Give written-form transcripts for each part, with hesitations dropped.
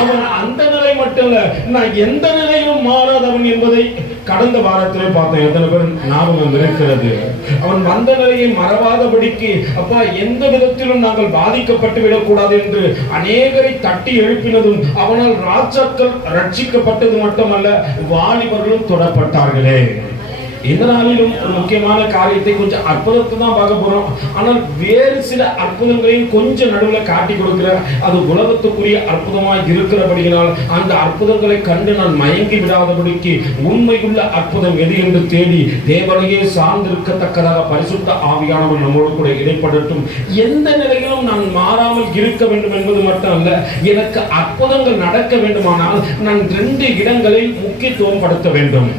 அவன் அந்த நிலை மட்டும் இல்ல, நான் எந்த நிலையிலும் மாறாதவன் என்பதை கடந்த வாரத்திலே பார்த்தேன். எத்தனை பேர் ஞாபகம் இருக்கிறது? அவன் வந்த நிலையை மறவாதபடிக்கு, அப்பா எந்த விதத்திலும் நாங்கள் பாதிக்கப்பட்டு விடக்கூடாது என்று அநேகரை தட்டி எழுப்பினதும், அவனால் ராஜாக்கள் ரட்சிக்கப்பட்டது மட்டுமல்ல, வாலிபர்களும் தொடப்பட்டார்களே. இந்த நாளிலும் ஒரு முக்கியமான காரியத்தை, கொஞ்சம் அற்புதத்தை தான் பார்க்க போறோம். ஆனால் வேறு சில அற்புதங்களையும் கொஞ்சம் நடுவில் காட்டி கொடுக்கிற, அது உலகத்துக்குரிய அற்புதமாய் இருக்கிறபடியினால் அந்த அற்புதங்களை கண்டு நான் மயங்கி விடாதபடிக்கு உண்மையுள்ள அற்புதம் எது என்று தேடி தேவனையே சார்ந்திருக்கத்தக்கதாக பரிசுத்த ஆவியானவர் நம்மோடு கூட இடைப்படட்டும். எந்த நிலையிலும் நான் மாறாமல் இருக்க வேண்டும் என்பது மட்டும் அல்ல, எனக்கு அற்புதங்கள் நடக்க வேண்டுமானால் நான் 2 இடங்களை முக்கியத்துவம் படுத்த வேண்டும்.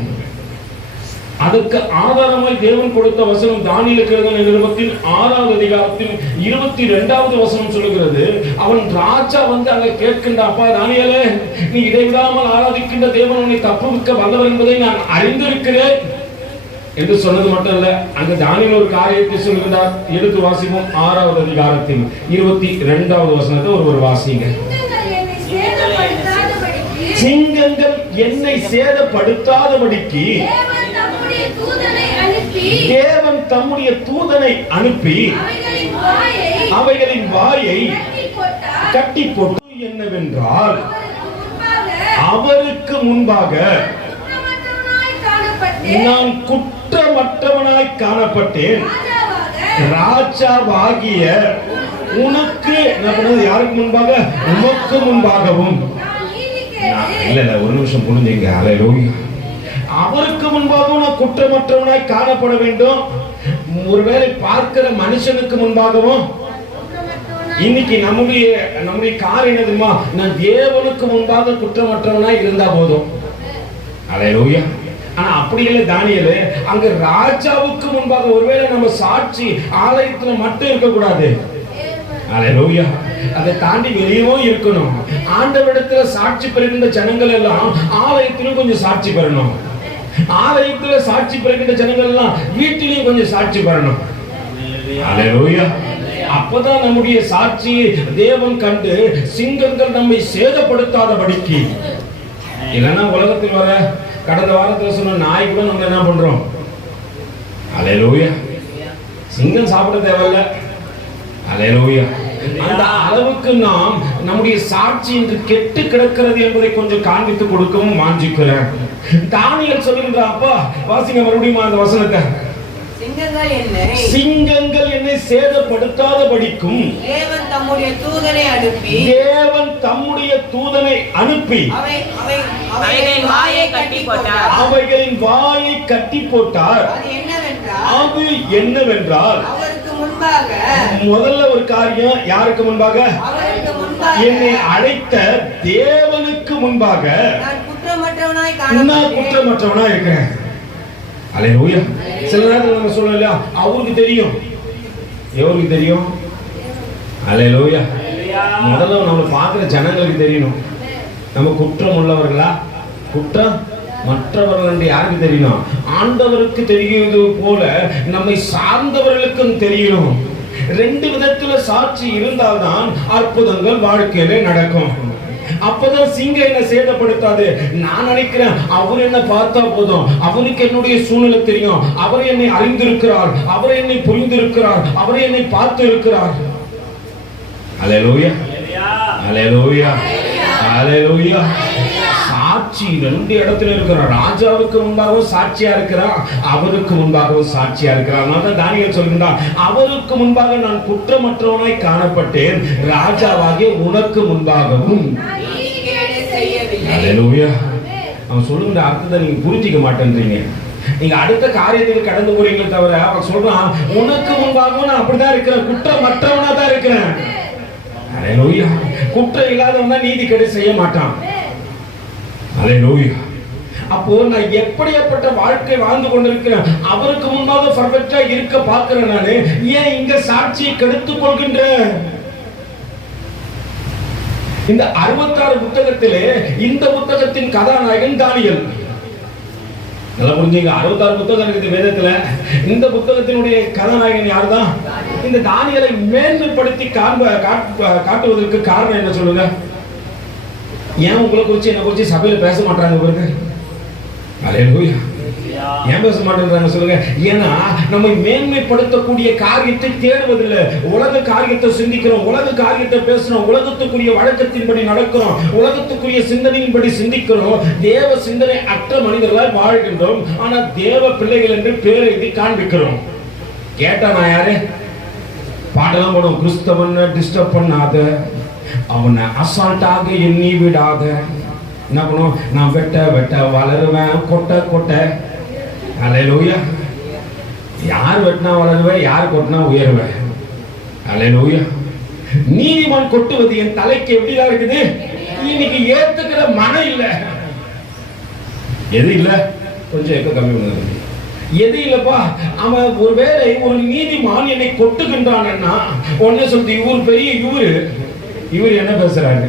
அதற்கு ஆதாரமாய் தேவன் கொடுத்த வசனம் தானியேலுக்கு எழுதின நிருபத்தின் 6வது அதிகாரத்தின் 22வது வசனம் சொல்லுகிறது. அவன் ராஜா வந்து அங்க கேட்கின்ற, அப்பா தானியேலே, நீ இடைவிடாமல் ஆராதிக்கின்ற தேவன் உன்னை தப்புவிக்க வந்தவர் என்பதை நான் அறிந்திருக்கிறேன் என்று சொன்னது மட்டும் இல்ல, அங்க தானியேல் ஒரு காரியத்தை சொல்கிறார். எடுத்து வாசிப்போம். 6வது அதிகாரத்தின் 22வது வசனத்தை ஒரு வாசிங்க. சிங்கங்கள் என்னை சேதப்படுத்தாதபடிக்கு தேவன் தம்முடைய தூதனை அனுப்பி அவைகளின் வாயை கட்டி போட்டு, என்னவென்றால் அவருக்கு முன்பாக நான் குற்றமற்றவனாய் காணப்பட்டேன். ராஜாவாகிய உனக்கு, யாருக்கு முன்பாக? உமக்கு முன்பாகவும். இல்ல ஒரு நிமிஷம் புரிஞ்சுங்க. அல்லேலூயா. அவருக்கு முன்பாகவும் நான் குற்றமற்றவனாய் காணப்பட வேண்டும். ஒருவேளை பார்க்கிற மனுஷனுக்கு முன்பாகவும். இன்னைக்கு நம்முடைய காரியம் என்ன தெரியுமா? நான் தேவனுக்கு முன்பாக குற்றமற்றவனாய் இருந்தா போதும். அல்லேலூயா. ஆனா அப்படி இல்லை தானியேல். அங்க ராஜாவுக்கு முன்பாக ஒருவேளை நம்ம சாட்சி ஆலயத்துல மட்டும் இருக்க கூடாது. அல்லேலூயா. அதை தாண்டி வெளியவும் இருக்கணும். ஆண்டவரிடத்துல சாட்சி பெறுகின்ற ஜனங்கள் எல்லாம் ஆலயத்திலும் கொஞ்சம் சாட்சி பெறணும். ஆலயத்துல சாட்சி பெறுகின்ற ஜனங்கள் எல்லாம் வீட்டிலையும் கொஞ்சம் சாட்சி பெறணும். அல்லேலூயா. அப்பதான் நம்முடைய சாட்சி தேவன் கண்டு சிங்கங்கள் நம்மை சேதப்படுத்தாதபடிக்கு. இல்லைன்னா உலகத்தில் வர, கடந்த வாரத்தில் சொன்ன நாய் கூட நம்ம என்ன பண்றோம்? அல்லேலூயா. சிங்கம் சாப்பிட தேவையில்ல. அல்லேலூயா. அந்த அளவுக்கு நாம் நம்முடைய சாட்சி இன்று கெட்டு கிடக்கிறது என்பதை கொஞ்சம் காண்பித்து கொடுக்கவும் வாஞ்சிக்கிறேன். தானியேல் சொல்லுகின்ற, அப்பா வாசிங்க மறுபடியும் அந்த வசனத்தை. சிங்கங்கள் என்னை சேதப்படுத்தாதபடிக்கும் தேவன் தம்முடைய தூதனை அனுப்பி அவைகளின் வாயை கட்டி போட்டார். அது என்னவென்றால், முதல்ல ஒரு காரியம், யாருக்கு முன்பாக? என்னை அழைத்த தேவனுக்கு முன்பாக நான் குற்றமற்றவனாய் இருக்கிறேன். அல்லேலூயா. சில நேரத்தில் நம்ம சொல்லலாம், அவருக்கு தெரியும். எவருக்கு தெரியும்? அல்லேலூயா. முதல்ல நம்ம பார்க்கிற ஜனங்களுக்கு தெரியணும், நம்ம குற்றம் உள்ளவர்களா குற்றம் மற்றவர்கள் என்று யாருக்கு தெரியணும்? ஆண்டவருக்கு தெரிகிறது போல நம்மை சார்ந்தவர்களுக்கும் தெரியணும். 2 விதத்துல சாட்சி இருந்தால்தான் அற்புதங்கள் வாழ்க்கையில நடக்கும். அப்பதான் சிங்கம் என்ன சேதப்படுத்தாது. நான் நினைக்கிறேன், அவர் என்ன பார்த்தா போதும், அவருக்கு என்னுடைய சூழ்நிலை தெரியும், அவர் என்னை அறிந்திருக்கிறார், அவர் என்னை புரிந்திருக்கிறார், அவர் என்னை பார்த்து இருக்கிறார். அல்லேலூயா. அல்லேலூயா. அல்லேலூயா. சாட்சி 2 இடத்துல இருக்கிறார். ராஜாவுக்கு முன்பாகவும் சாட்சியா இருக்கிறார், அவருக்கு முன்பாகவும் சாட்சியா இருக்கிறார். தானியேல் சொல்கின்றார், அவருக்கு முன்பாக நான் குற்றமற்றவனாய் காணப்பட்டேன், ராஜாவாகிய உனக்கு முன்பாகவும். அல்லேலூயா. அவன் சொல்லுகிற அர்த்தத்தை நீங்க புரிஞ்சிக்க மாட்டேன்றீங்க. நீங்க அடுத்த காரியத்துக்கு கடந்து போறீங்களே தவிர, அவன் சொல்றான், உனக்கு முன்பாகவும் நான் அப்படிதான் இருக்கிறேன், குற்றமற்றவனா தான் இருக்கிறேன். அல்லேலூயா. குற்றம் இல்லாதவன் தான் நீதி கேடு செய்ய மாட்டான். அல்லேலூயா. அப்போ நான் எப்படிப்பட்ட வாழ்க்கை வாழ்ந்து கொண்டிருக்கிறேன்? அவருக்கு முன்பாக பர்ஃபெக்ட்டா இருக்க பார்க்கிறேன். நானு ஏன் இங்க சாட்சியை கெடுத்துக் கொள்கின்றேன்? இந்த 66 புத்தகத்திலே இந்த புத்தகத்தின் கதாநாயகன் தானியேல். நல்லா புரிஞ்சுங்க. 66 புத்தகம் இருக்குது வேதத்துல. இந்த புத்தகத்தினுடைய கதாநாயகன் யார் தான்? இந்த தானியேலை மேன்மைப்படுத்தி காட்டுவதற்கு காரணம் என்ன சொல்லுங்க? ஏன் உங்களை குறிச்சு என்ன குறிச்சு சபையில பேச மாட்டாங்க பாருங்க? அல்லேலூயா. ஏன் பேச மாட்டேன்றாங்க சொல்லுங்க? ஏன்னா நம்மை மேன்மைப்படுத்தக்கூடிய காரியத்தை தேடுவதில்லை. உலக காரியத்தை சிந்திக்கிறோம், உலக காரியத்தை பேசுறோம், உலகத்துக்குரிய வழக்கத்தின்படி நடக்கிறோம், உலகத்துக்குரிய சிந்தனையின்படி சிந்திக்கிறோம். தேவ சிந்தனை அற்ற மனிதர்களால் வாழ்கின்றோம். ஆனா தேவ பிள்ளைகள் என்று பேர் எழுதி காண்பிக்கிறோம். கேட்டா நான் யாரு? பாட்டெல்லாம் போடும். கிறிஸ்தவன் டிஸ்டர்ப் பண்ணாத, அவனை அசால்ட்டாக எண்ணி விடாத. என்ன பண்ணுவோம்? நான் வெட்ட வெட்ட வளருவேன், கொட்ட கொட்ட. அல்லேலூயா. யார் வெட்டினா வளருவேன், யார் கொட்டினா உயருவேன். அல்லேலூயா. நீதிமான் கொட்டுவது என் தலைக்கு எப்படிதான் இருக்குது? இன்னைக்கு ஏத்துக்கிற மனம் இல்ல. எது இல்ல? கொஞ்சம் எக்க கம்மி பண்ணுங்க. எது இல்லப்பா? அவன் ஒருவேளை ஒரு நீதிமான் என்னை கொட்டுகின்றான்னா உடனே சொல்லிட்டு இவர் பெரிய இவர் என்ன பேசுறாரு?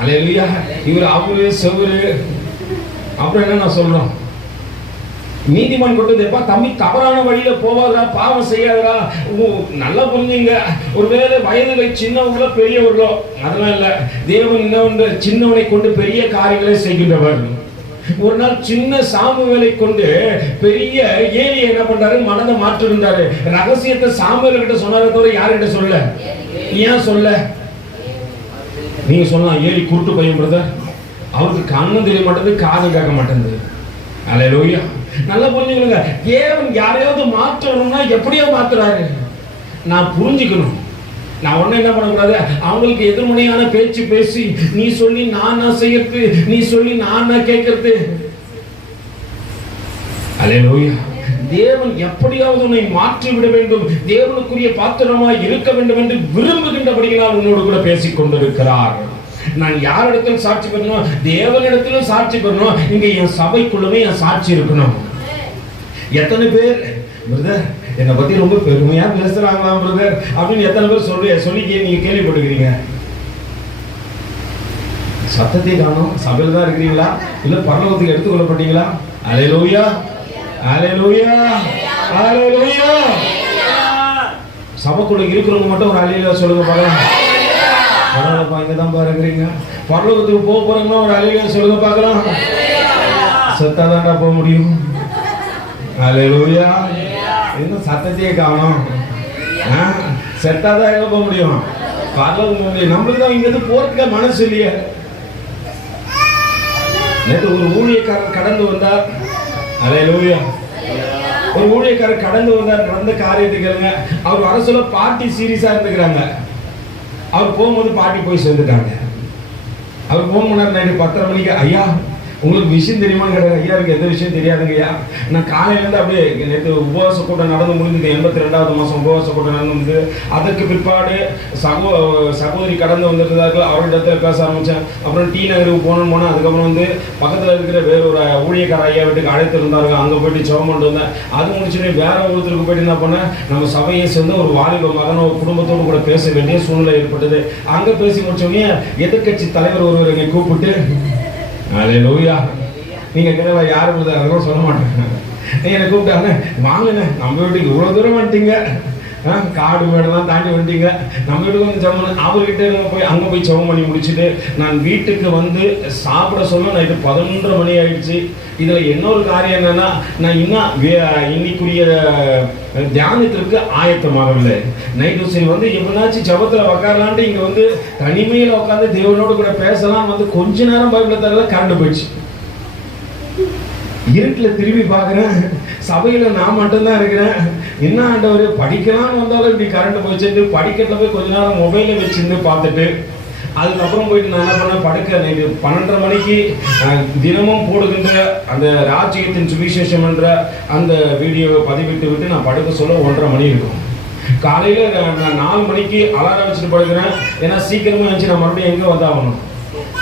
அல்லேலூயா. இவர் அவரு செவரு. அப்புறம் என்ன நான் சொல்றோம்? நீதிமான் கொட்டதுப்பா தம்பி தவறான வழியில போவாதா, பாவம் செய்யாதா. நல்லா புரிஞ்சுங்க. ஒருவேளை வயதுல சின்னவங்களோ பெரியவர்களோ அதெல்லாம் இல்ல. தேவன் என்ன சின்னவனை கொண்டு பெரிய காரியங்களை செய்கின்றவர். ஒரு நாள் சின்ன சாமுவேலை கொண்டு பெரிய ஏலி என்ன பண்றாரு? மனதை மாற்றிருந்தாரு. ரகசியத்தை சாமுவேல் கிட்ட சொன்னாரே தவிர யார்கிட்ட சொல்ல? ஏன் சொல்ல? நீங்க சொல்லலாம், ஏலி குருட்டு பையன் பிரதர், அவருக்கு கண்ணும் தெரிய மாட்டேங்குது, காது கேட்க மாட்டேங்குது. அல்லேலூயா. நல்லா புரிஞ்சுக்கணுங்க. தேவன் யாரையாவது மாற்றணும்னா எப்படியோ மாத்துறாரு. நான் புரிஞ்சுக்கணும். நான் ஒன்னும் என்ன பண்ணக்கூடாது? அவங்களுக்கு எதிர்மனையான பேச்சு பேசி நீ சொல்லி நான் செய்யறது, நீ சொல்லி நான் கேட்கறது. அல்லேலூயா. தேவன் எப்படியாவது உன்னை மாற்றி விட வேண்டும், தேவனுக்குரிய பாத்திரமாய் இருக்க வேண்டும் என்று விரும்புகின்றபடியால் உன்னோடு கூட பேசிக் கொண்டிருக்கிறார். நான் யாரிடத்திலும் சாட்சி பெறணும்? தேவனிடத்திலும் சாட்சி பெறணும். இங்க என் சபைக்குள்ளவே என் சாட்சி இருக்கணும். எத்தனை பேர் பிரதர் என்னை பத்தி ரொம்ப பெருமையா பேசுறாங்களா பிரதர் அப்படின்னு எத்தனை பேர் சொல்லி நீங்க கேள்விப்பட்டுக்கிறீங்க? சத்தத்தை காணும். சபையில தான் இருக்கிறீங்களா? இல்ல பரலோகத்துக்கு எடுத்துக் கொள்ளப்பட்டீங்களா? அல்லேலூயா, அல்லேலூயா, அல்லேலூயா. சபைக்குள்ள இருக்கிறவங்க மட்டும் ஒரு அல்லேலூயா சொல்லுங்க பார்க்கலாம். பரவாயில்லப்பா, இங்க தான் பாருங்க. பரலோகத்துக்கு போக போறீங்கன்னா ஒரு அல்லேலூயா சொல்லுங்க பார்க்கலாம். செத்தாதான்டா போக முடியும். அல்லேலூயா. இன்னும் சத்தத்தையே காணும். செத்தாதான் எங்க போக முடியும்? பரலோகம் போக முடியும். நம்மளுக்கு தான் இங்க இருந்து போறதுக்கு மனசு இல்லையே. நேற்று ஒரு ஊழியக்காரர் கடந்து வந்தார். அல்லேலூயா. ஒரு ஊழியக்காரர் கடந்து வந்தார். வந்த காரியத்துக்கு அவர் வர சொல்ல பாட்டி சீரியஸா இருந்துக்கிறாங்க. அவர் போகும்போது பாட்டி போய் சேர்ந்துட்டாங்க. அவர் போன் பண்ணார் நைட்டு 10:30 மணிக்கு. ஐயா உங்களுக்கு விஷயம் தெரியுமான்னு கேட்டாங்க. ஐயா எனக்கு எந்த விஷயம் தெரியாதுங்க ஐயா. நான் காலையிலேருந்து அப்படியே நேற்று உபவாச கூட்டம் நடந்து முடிஞ்சது. 82வது மாதம் உபவாச கூட்டம் நடந்து முடிஞ்சது. அதற்கு பிற்பாடு சகோதரி கடந்து வந்துருந்தார்கள். அவர்களிடத்துல பேச ஆரம்பித்தேன். அப்புறம் டி நகருக்கு போனோம். அதுக்கப்புறம் பக்கத்தில் இருக்கிற வேற ஒரு ஊழியக்கார ஐயா வீட்டுக்கு அழைத்து இருந்தார்கள். அங்கே போயிட்டு ஜெபம் பண்ணிட்டு வந்தேன். அது முடிச்சுட்டு வேற ஒருத்தருக்கு போயிட்டு என்ன பண்ணேன், நம்ம சபையை சேர்ந்து ஒரு வாலிப மகன் ஒரு குடும்பத்தோடு கூட பேச வேண்டிய சூழ்நிலை ஏற்பட்டது. அங்கே பேசி முடிச்சோடனே எதிர்கட்சி தலைவர் ஒருவர் என்னை கூப்பிட்டு, அல்லேலூயா, நீங்க கேட்கல யாரு அதெல்லாம் சொல்ல மாட்டேங்க. என்னை கூப்பிட்டாங்க, வாங்கண்ணே நம்ம வீட்டுக்கு இவ்வளவு தூரம் வந்துட்டீங்க, காடு மேடெல்லாம் தாண்டி வந்துட்டீங்க, நம்ம வீட்டுக்கு வந்து ஜெபம். அவர்கிட்ட போய் அங்கே போய் ஜெபம் பண்ணி முடிச்சுட்டு நான் வீட்டுக்கு வந்து சாப்பிட சொல்ல நைட்டு 11:30 மணி ஆயிடுச்சு. இதில் இன்னொரு காரியம் என்னன்னா, நான் இன்னைக்குரிய தியானத்திற்கு ஆயத்தமாகவில்லை. நைட்டு சரி எப்படினாச்சும் ஜெபத்தில் உக்காரலான்ட்டு இங்கே தனிமையில் உட்காந்து தேவனோடு கூட பேசலாம் கொஞ்ச நேரம் பைபிள் தரல, கரண்ட் போயிடுச்சு. இருட்டில் திரும்பி பார்க்குறேன், சபையில் நான் மட்டும்தான் இருக்கிறேன். என்ன ஆண்டவர் படிக்கலாம்னு வந்தாலும் இப்படி கரண்ட் போயிட்டு படிக்கட்டில் போய் கொஞ்ச நேரம் மொபைலில் வச்சுருந்து பார்த்துட்டு அதுக்கப்புறம் போயிட்டு நான் என்ன பண்ணேன், படுக்க நைட்டு 12:30 மணிக்கு தினமும் போடுகின்ற அந்த ராஜ்யத்தின் சுவிசேஷம் என்ற அந்த வீடியோவை பதிவிட்டு விட்டு நான் படுக்க சொல்ல 1:30 மணி இருக்கும். காலையில் நான் 4 மணிக்கு அலாரம் வச்சுட்டு படுக்கிறேன். ஏன்னா சீக்கிரமாக இருந்துச்சு, நான் மறுபடியும் எங்கே வந்தாகணும்,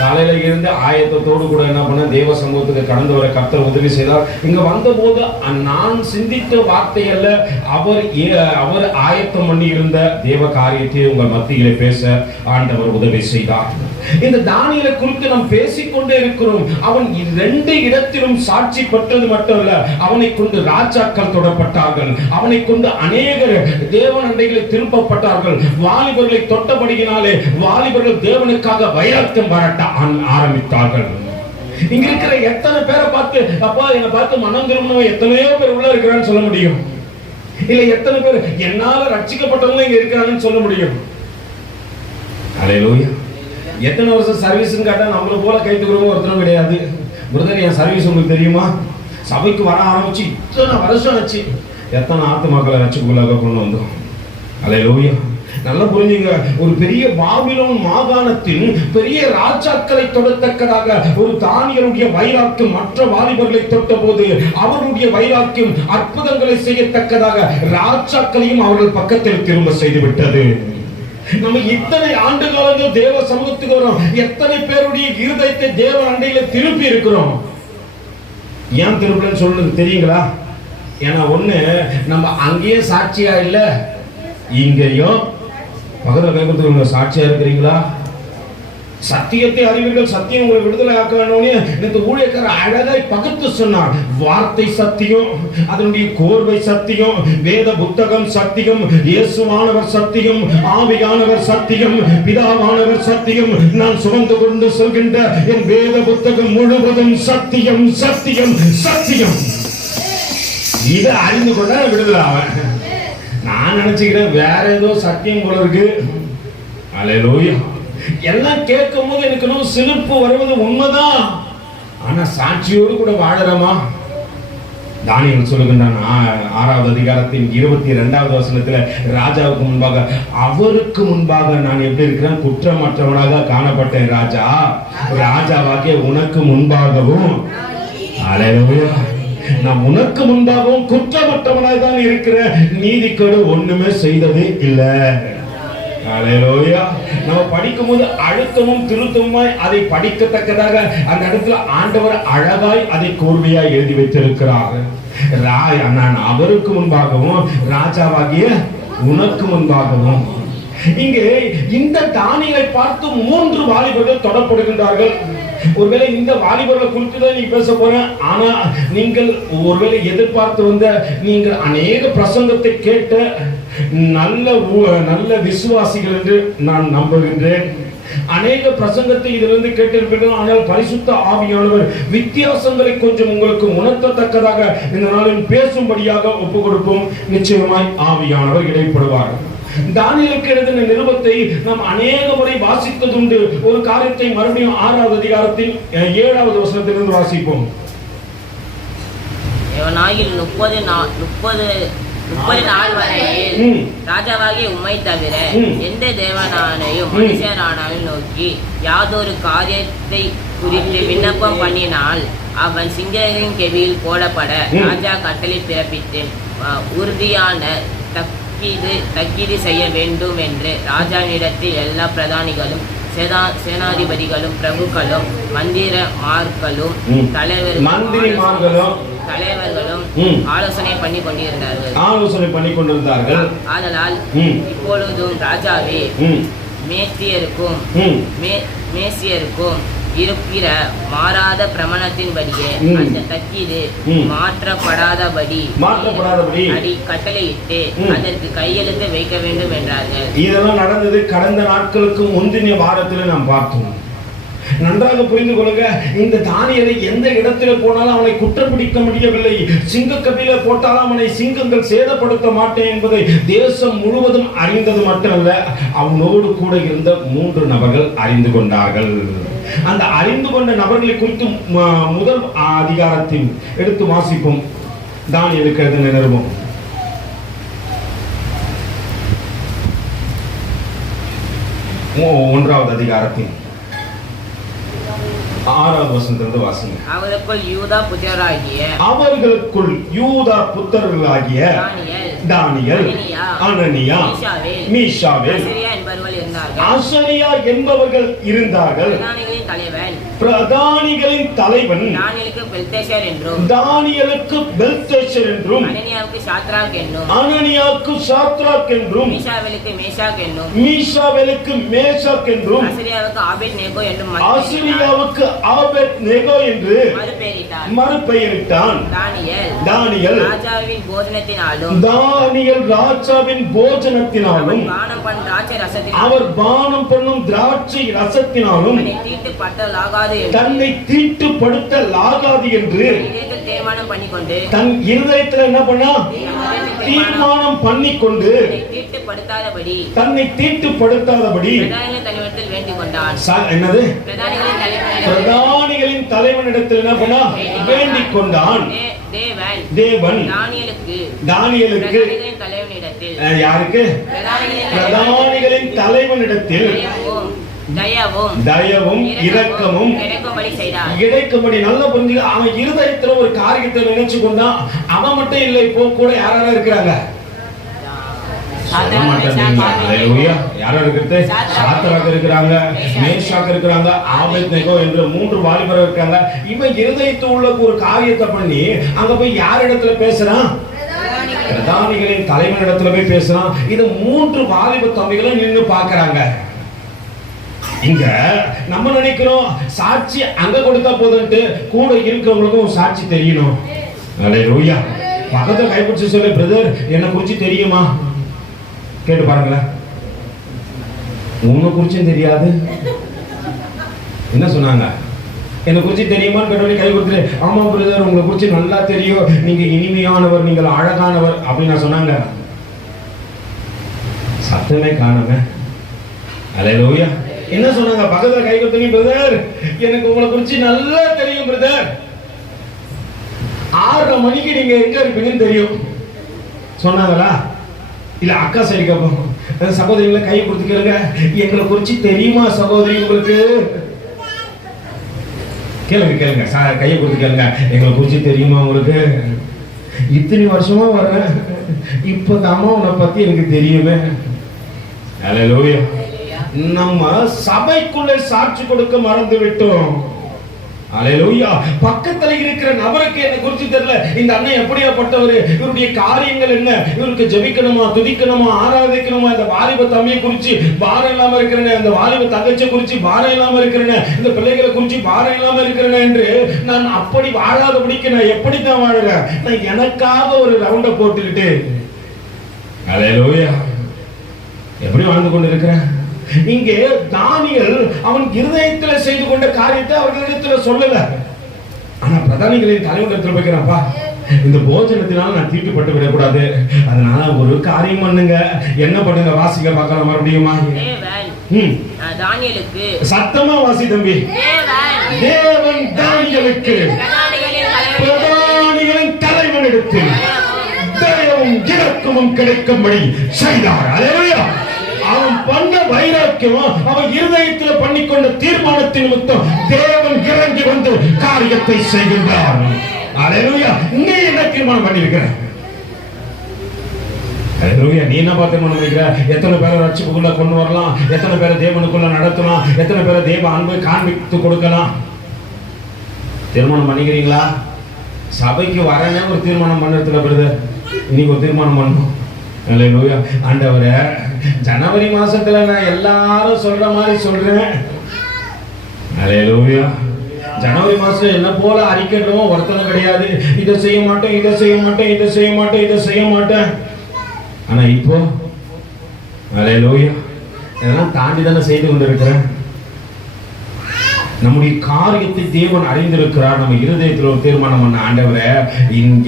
காலையில இருந்து ஆயத்தத்தோடு கூட என்ன பண்ண தேவ சமூகத்துக்கு கடந்து வர கர்த்தர் உதவி செய்தார். இங்க வந்தபோது நான் சிந்தித்த வார்த்தை அல்ல, அவர் ஆயத்தம் பண்ணி இருந்த தேவ காரியத்தை உங்கள் மத்தியிலே பேச ஆண்டவர் உதவி செய்தார். இந்த தானியேலை குறித்து நாம் பேசிக்கொண்டே இருக்கிறோம். அவன் 2 இடத்திலும் சாட்சி பெற்றது மட்டுமல்ல, அவனை கொண்டு ராஜாக்கள் தொடப்பட்டார்கள், அவனை கொண்டு அநேகர் தேவன் அண்டைகளை திருப்பப்பட்டார்கள். வாலிபர்களை தொட்டபடியினாலே வாலிபர்கள் தேவனுக்காக வைராக்கியம் பாராட்ட ஆரம்பித்தார்கள். இங்க இருக்கிற எத்தனை பேரை பார்த்து அப்பா என்னை பார்த்து மனம் திரும்பினவன் எத்தனையோ பேர் உள்ள இருக்கிறான்னு சொல்ல முடியும்? இல்ல எத்தனை பேர் என்னால ரட்சிக்கப்பட்டவங்க இங்க இருக்கிறாங்கன்னு சொல்ல முடியும்? அல்லேலூயா. எத்தனை வருஷம் சர்வீஸ்ன்னு கேட்டா நம்மள போல கைத்துக்கிறவங்க ஒருத்தரும் கிடையாது. பிரதர் என் சர்வீஸ் உங்களுக்கு தெரியுமா? சபைக்கு வர ஆரம்பிச்சு இத்தனை வருஷம் ஆச்சு. எத்தனை ஆத்துமாக்களை ரட்சிப்புக்குள்ளாக கொண்டு வந்தோம். அல்லேலூயா. நல்லா புரிஞ்சுங்க. ஒரு பெரிய பாபிலோன் மாகாணத்தின் பெரிய ராஜாக்களை தொடத்தக்கதாக ஒரு தானியேலுடைய வைராக்கியம் மற்ற வாலிபர்களை தொட்ட போது அவருடைய வைராக்கியம் அற்புதங்களை செய்யத்தக்கதாக ராஜாக்களையும் அவர்கள் பக்கத்தில் திரும்ப செய்துவிட்டது. நம்ம இத்தனை ஆண்டு காலங்கள் தேவ சமூகத்துக்கு வரோம். எத்தனை பேருடைய இருதயத்தை தேவ அண்டையில திருப்பி இருக்கிறோம். ஏன் திருப்பலன்னு சொல்றது தெரியுங்களா? ஏன்னா ஒண்ணு, நம்ம அங்கேயே சாட்சியா இல்ல, இங்கேயும் பகல வேகத்துக்கு சாட்சியா இருக்கிறீங்களா? சத்தியத்தை அறிவீர்கள், சத்தியம் உங்களை விடுதலை ஆக்க வேணும்னு இந்த ஊழியக்காரர் அழகாய் பகுத்து சொன்னார். வார்த்தை சத்தியம், அதனுடைய கோர்வை சத்தியம், வேத புத்தகம் சத்தியம், இயேசுவானவர் சத்தியம், ஆவியானவர் சத்தியம், பிதாவானவர் சத்தியம், நான் சுமந்து கொண்டு சொல்கின்ற என் வேத புத்தகம் முழுவதும் சத்தியம் சத்தியம் சத்தியம். இதை அறிந்து கொண்ட விடுதலை ஆவேன். நான் நினைச்சுக்கிறேன் வேற ஏதோ சத்தியம் போல இருக்கு. அல்லேலூயா. எல்லாம் கேட்கும் போது எனக்கு சிலிர்ப்பு வருவது உண்மைதான். ஆனா சாட்சியோடு கூட வாழறமா? தானியேல் சொல்லுகின்றான் 6வது அதிகாரத்தின் 22வது வசனத்துல, ராஜாவுக்கு முன்பாக அவருக்கு முன்பாக நான் எப்படி இருக்கிறேன்? குற்றமற்றவனாக காணப்பட்டேன் ராஜா, ராஜாவாகிய உனக்கு முன்பாகவும். அல்லேலூயா. நான் உனக்கு முன்பாகவும் குற்றமற்றவனாய் தான் இருக்கிறேன், நீதிக்கேடு ஒண்ணுமே செய்ததே இல்ல. அல்லேலூயா. நம்ம படிக்கும் போது அழுத்தமும் திருத்தமுமாய் அதை படிக்கத்தக்கதாக அந்த இடத்துல ஆண்டவர் அழகாய் அதை கோர்வையாய் எழுதி வைத்திருக்கிறார். நான் அவருக்கு முன்பாகவும் ராஜாவாகிய உனக்கு முன்பாகவும். இங்கே இந்த தானியேலை பார்த்து 3 வாலிபர்கள் தொடப்படுகின்றார்கள். ஒருவேளை இந்த வாலிபர்களை குறித்து தான் நீ பேச போறேன். ஆனா நீங்கள் ஒருவேளை எதிர்பார்த்து வந்த, நீங்கள் அநேக பிரசங்கத்தை கேட்ட நல்ல விசுவாசிகள் என்று நான் நம்புகின்றேன். அநேக பிரசங்கத்தை இதிலிருந்து கேட்டிருப்பீர்கள். ஆனால் பரிசுத்த ஆவியானவர் வித்தியாசங்களை கொஞ்சம் உங்களுக்கு உணர்த்தத்தக்கதாக இந்த நாளில் பேசும்படியாக ஒப்பு கொடுப்போம். நிச்சயமாய் ஆவியானவர் இடைப்படுவார். தானியேலுக்கு எழுதின நிருபத்தை நாம் அநேக முறை வாசித்ததுண்டு. ஒரு காரியத்தை மறுபடியும் 6வது அதிகாரத்தின் 7வது வசனத்திலிருந்து வாசிப்போம். 30 நாள் வரையில் ராஜாவாகிய உம்மை தவிர எந்த தேவனானையும் மனுஷரானாலும் நோக்கி யாதொரு காரியத்தை குறித்து விண்ணப்பம் பண்ணினால் அவன் சிங்கங்களின் கெவியில் போடப்பட ராஜா கட்டளை பிறப்பித்து உறுதியான தக்கீது செய்ய வேண்டும் என்று ராஜாவினிடத்தில் எல்லா பிரதானிகளும் சேனாதிபதிகளும் பிரபுக்களும் மந்திரமார்களும் தலைவர்களும் ஆலோசனை பண்ணி கொண்டிருந்தார்கள். ஆதலால் இப்பொழுதும் ராஜாவே மேசியருக்கும் இருக்கிற மாறாத பிரமாணத்தின்படியே அந்த தக்கீது மாற்றப்படாதபடி கட்டளையிட்டு அதற்கு கையெழுத்து வைக்க வேண்டும் என்றார்கள். இதெல்லாம் நடந்தது கடந்த நாட்களுக்கு முந்தின வாரத்தில் நாம் பார்த்தோம். நன்றாக புரிந்து கொள்ளுங்க. இந்த தானியேலை எந்த இடத்துல போனாலும் அவனை குற்றப்பிடிக்க முடியவில்லை. சிங்க கபில போட்டாலும் அவனை சிங்கங்கள் சேதப்படுத்த மாட்டேன் என்பதை தேசம் முழுவதும் அறிந்தது மட்டுமல்ல, அவனோடு கூட இருந்த 3 நபர்கள் அறிந்து கொண்டார்கள். அந்த அறிந்து கொண்ட நபர்களை குறித்து முதல் அதிகாரத்தில் எடுத்து வாசிப்போம். தானியேலுக்கு எழுதின நிருபம் 1வது அதிகாரத்தில் 6வது வசனத்திலிருந்து வாசிங்க. அவர்களுக்குள் யூதா புத்திரர்களாகிய தானியேல், அனனியா, மீஷாவேல், ஆசரியா என்பவர்கள் இருந்தார்கள். தலைவன் பிரதானிகளின் தலைவன் தானியேலுக்கு பெல்தேஷர் என்றும் தானியேலுக்கு பெல்தேஷர் என்றும் அனனியாவுக்கு சாத்ராக் என்னும் அனனியாவுக்கு சாத்ராக் என்றும் மீஷாவேலுக்கு மேஷாக் என்னும் மீஷாவேலுக்கு மேஷாக் என்றும் அசிரியாவுக்கு ஆபேத் நேகோ என்னும் ஆசிரியாவுக்கு ஆபேத் நேகோ என்று மறுபெயரிட்டான். தானியேல் ராஜாவின் போஜனத்தினாலும் அவர் பானம் பண்ணும் திராட்சை ரசத்தினாலும் தன்னை தீட்டுப்படுத்தலாகாது என்று தன் இருதயத்தில் என்ன பண்ணா தீர்மானம் பண்ணிக்கொண்டு தன்னை தீட்டுப்படுத்தாதபடி என்னது பிரதானிகளின் தலைவனிடத்தில் என்ன பண்ணா வேண்டிக் கொண்டான். தேவன் தானியேலுக்கு யாருக்கு பிரதானிகளின் தலைவனிடத்தில் தயவும் இரக்கமும் கிடைக்கும்படி நல்லா புரிஞ்சுக்க. அவன் இருதயத்துல ஒரு காரியத்தை நினைச்சு கொண்டான். அவன் மட்டும் இல்லை, இப்போ கூட யாராவது இருக்கிறாங்க இருக்கிறாங்க, மேஷாக் இருக்கிறாங்க, ஆபேத் நேகோ என்ற 3 வாலிபர் இருக்காங்க. இவன் இருதயத்தில் உள்ள ஒரு காரியத்தை பண்ணி அங்க போய் யார் இடத்துல பேசுறான்? பிரதானிகளின் தலைவனிடத்துல போய் பேசுறான். இது 3 வாலிப தம்பிகளும் நின்று பாக்குறாங்க. இங்க நம்ம நினைக்கிறோம் சாட்சி அங்க கொடுத்தா போதுன்ட்டு, கூட இருக்கிறவங்களுக்கும் சாட்சி தெரியணும். அல்லேலூயா. பக்கத்துல கைப்பிடிச்சு சொல்லு, பிரதர் என்ன குறிச்சு தெரியுமா? கேட்டு பாருங்களேன். உன்னை குறிச்சும் தெரியாது. என்ன சொன்னாங்க? என்னை குறிச்சு தெரியுமான்னு கேட்டோடனே கை கொடுத்துட்டு, ஆமா பிரதர் உங்களை குறிச்சு நல்லா தெரியும், நீங்க இனிமையானவர், நீங்கள் அழகானவர் அப்படின்னு சொன்னாங்க. சத்தமே காணுங்க. அல்லேலூயா. என்ன சொன்னாங்க? பக்கத்துல கை கொடுத்தீங்க, பிரதர் எனக்கு உங்களை குறிச்சு நல்லா தெரியும் பிரதர், 6:30 மணிக்கு நீங்க எங்க இருப்பீங்கன்னு தெரியும் சொன்னாங்களா? இல்ல அக்கா சரி கேட்போம், சகோதரிகளை கை கொடுத்து கேளுங்க, எங்களை குறிச்சு தெரியுமா சகோதரி உங்களுக்கு? கேளுங்க கேளுங்க, கையை கொடுத்து கேளுங்க, எங்களை குறிச்சு தெரியுமா உங்களுக்கு? இத்தனை வருஷமா வர்றேன், இப்பதாமா உன்னை பத்தி எனக்கு தெரியுமே. அல்லேலூயா. நம்ம சபைக்குள்ளே சாட்சி கொடுக்க மறந்து விட்டோம். அல்லேலூயா. பக்கத்துல இருக்கிற நபருக்கு என்ன குறிச்சு தெரியல, இந்த அண்ணன் எப்படியாப்பட்டவர், இவருடைய காரியங்கள் என்ன, இவருக்கு ஜெபிக்கணுமா, துதிக்கணுமா, ஆராதிக்கணுமா, இந்த வாலிப தம்பியை குறிச்சு பாரம் இல்லாம இருக்கிறேன், இந்த வாலிப தங்கச்சியை குறிச்சு பாரம் இல்லாம இருக்கிறேன், இந்த பிள்ளைகளை குறிச்சு பாரம் இல்லாம இருக்கிறேன் என்று நான் அப்படி வாழாதபடிக்கு நான் எப்படித்தான் வாழறேன்? நான் எனக்காக ஒரு ரவுண்ட போட்டுக்கிட்டு அல்லேலூயா எப்படி வாழ்ந்து கொண்டு இருக்கிறேன்? இங்கே தானியேல் அவன் இருதயத்தில் செய்து கொண்ட காரியத்தை அவர்களிடத்தில் சொல்லல. ஆனா பிரதானிகளின் தலைவனிடத்தில் போய்க்கிறான்ப்பா, இந்த போஜனத்தினால நான் தீட்டுப்பட்டு விடக்கூடாது, அதனால ஒரு காரியம் பண்ணுங்க. என்ன பண்ணுங்க? வாசிக்க பார்க்கலாம் மறுபடியுமா? தானியேலுக்கு சத்தமா வாசி தம்பி. தேவன் தானியேலுக்கு பிரதானிகளின் தலைவனிடத்தில் தயவும் இரக்கமும் கிடைக்கும்படி செய்தார். அல்லேலூயா. அவன் பண்ண வைராக்கியம், அவன் இருதயத்தில் பண்ணிக்கொண்ட தீர்மானத்தின் நிமித்தம் தேவன் இறங்கி வந்து காரியத்தை செய்கின்றார். அல்லேலூயா. நீ என்ன தீர்மானம் பண்ணிருக்கிற? அல்லேலூயா. நீ என்ன தீர்மானம் பண்ணிருக்கிற? எத்தனை பேரை ரட்சிப்புக்குள்ள கொண்டு வரலாம், எத்தனை பேரை தேவனுக்குள்ள நடத்தலாம், எத்தனை பேரை தேவ அன்பை காண்பித்து கொடுக்கலாம்? தீர்மானம் பண்ணிக்கிறீங்களா? சபைக்கு வரேன்னு ஒரு தீர்மானம் பண்ணுறதுல பிரதர், இன்னைக்கு ஒரு தீர்மானம் பண்ணணும். அல்லேலூயா. ஆண்டவரே, ஜனவரி மாசத்துல நான் எல்லாரும் சொல்ற மாதிரி சொல்றேன். அல்லேலூயா. ஜனவரி மாசம் என்ன போல அறிக்கையிடவும் ஒருத்தனும் கிடையாது. இதை செய்ய மாட்டேன், இதை செய்ய மாட்டேன், இதை செய்ய மாட்டேன், இதை செய்ய மாட்டேன். ஆனா இப்போ அல்லேலூயா இதெல்லாம் தாண்டி தானே செய்து கொண்டிருக்கிறேன். நம்முடைய காரியத்தை தேவன் அறிந்திருக்கிறார். நம்ம இருதயத்தில் ஒரு தீர்மானம் பண்ண, ஆண்டவரே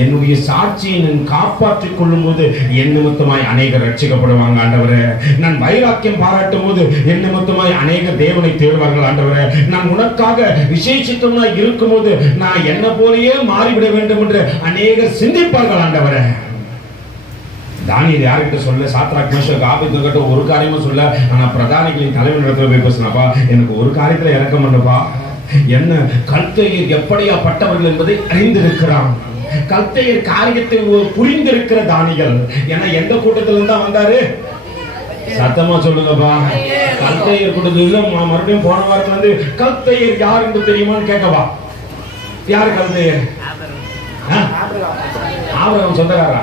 என்னுடைய சாட்சியை நான் காப்பாற்றிக் கொள்ளும் போது என் நிமித்தமாய் அநேகர் ரட்சிக்கப்படுவாங்க. ஆண்டவரே, நான் வைராக்கியம் பாராட்டும் போது என் நிமித்தமாய் அநேகர் தேவனை தேடுவார்கள். ஆண்டவரே, நான் உனக்காக விசேஷித்தமாய் இருக்கும் போது நான் என்ன போலயே மாறிவிட வேண்டும் என்று அநேகர் சிந்திப்பார்கள். ஆண்டவரே, தானியேல் யார்கிட்ட சொல்ல? சாத்ராக் மேஷாக் ஆபேத்நேகோ ஒரு காரியமும் சொல்ல. ஆனா பிரதானிகளின் தலைவனிடத்துல போய் பேசினாப்பா, எனக்கு ஒரு காரியத்துல இறக்கம் பண்ணப்பா, என்ன கல்தேயர் எப்படியாப்பட்டவர்கள் என்பதை அறிந்திருக்கிறான். கல்தேயர் காரியத்தை புரிந்திருக்கிற தானியேல். ஏன்னா எந்த கூட்டத்துல இருந்தா வந்தாரு? சத்தமா சொல்லுங்கப்பா. கல்தையர் கொடுத்ததுல மறுபடியும் போன வாரத்துல இருந்து கல்தையர் யார் என்று தெரியுமான்னு கேட்கவா? யார் கல்தையர்? ஆபிரகாம் சொந்தக்காரா?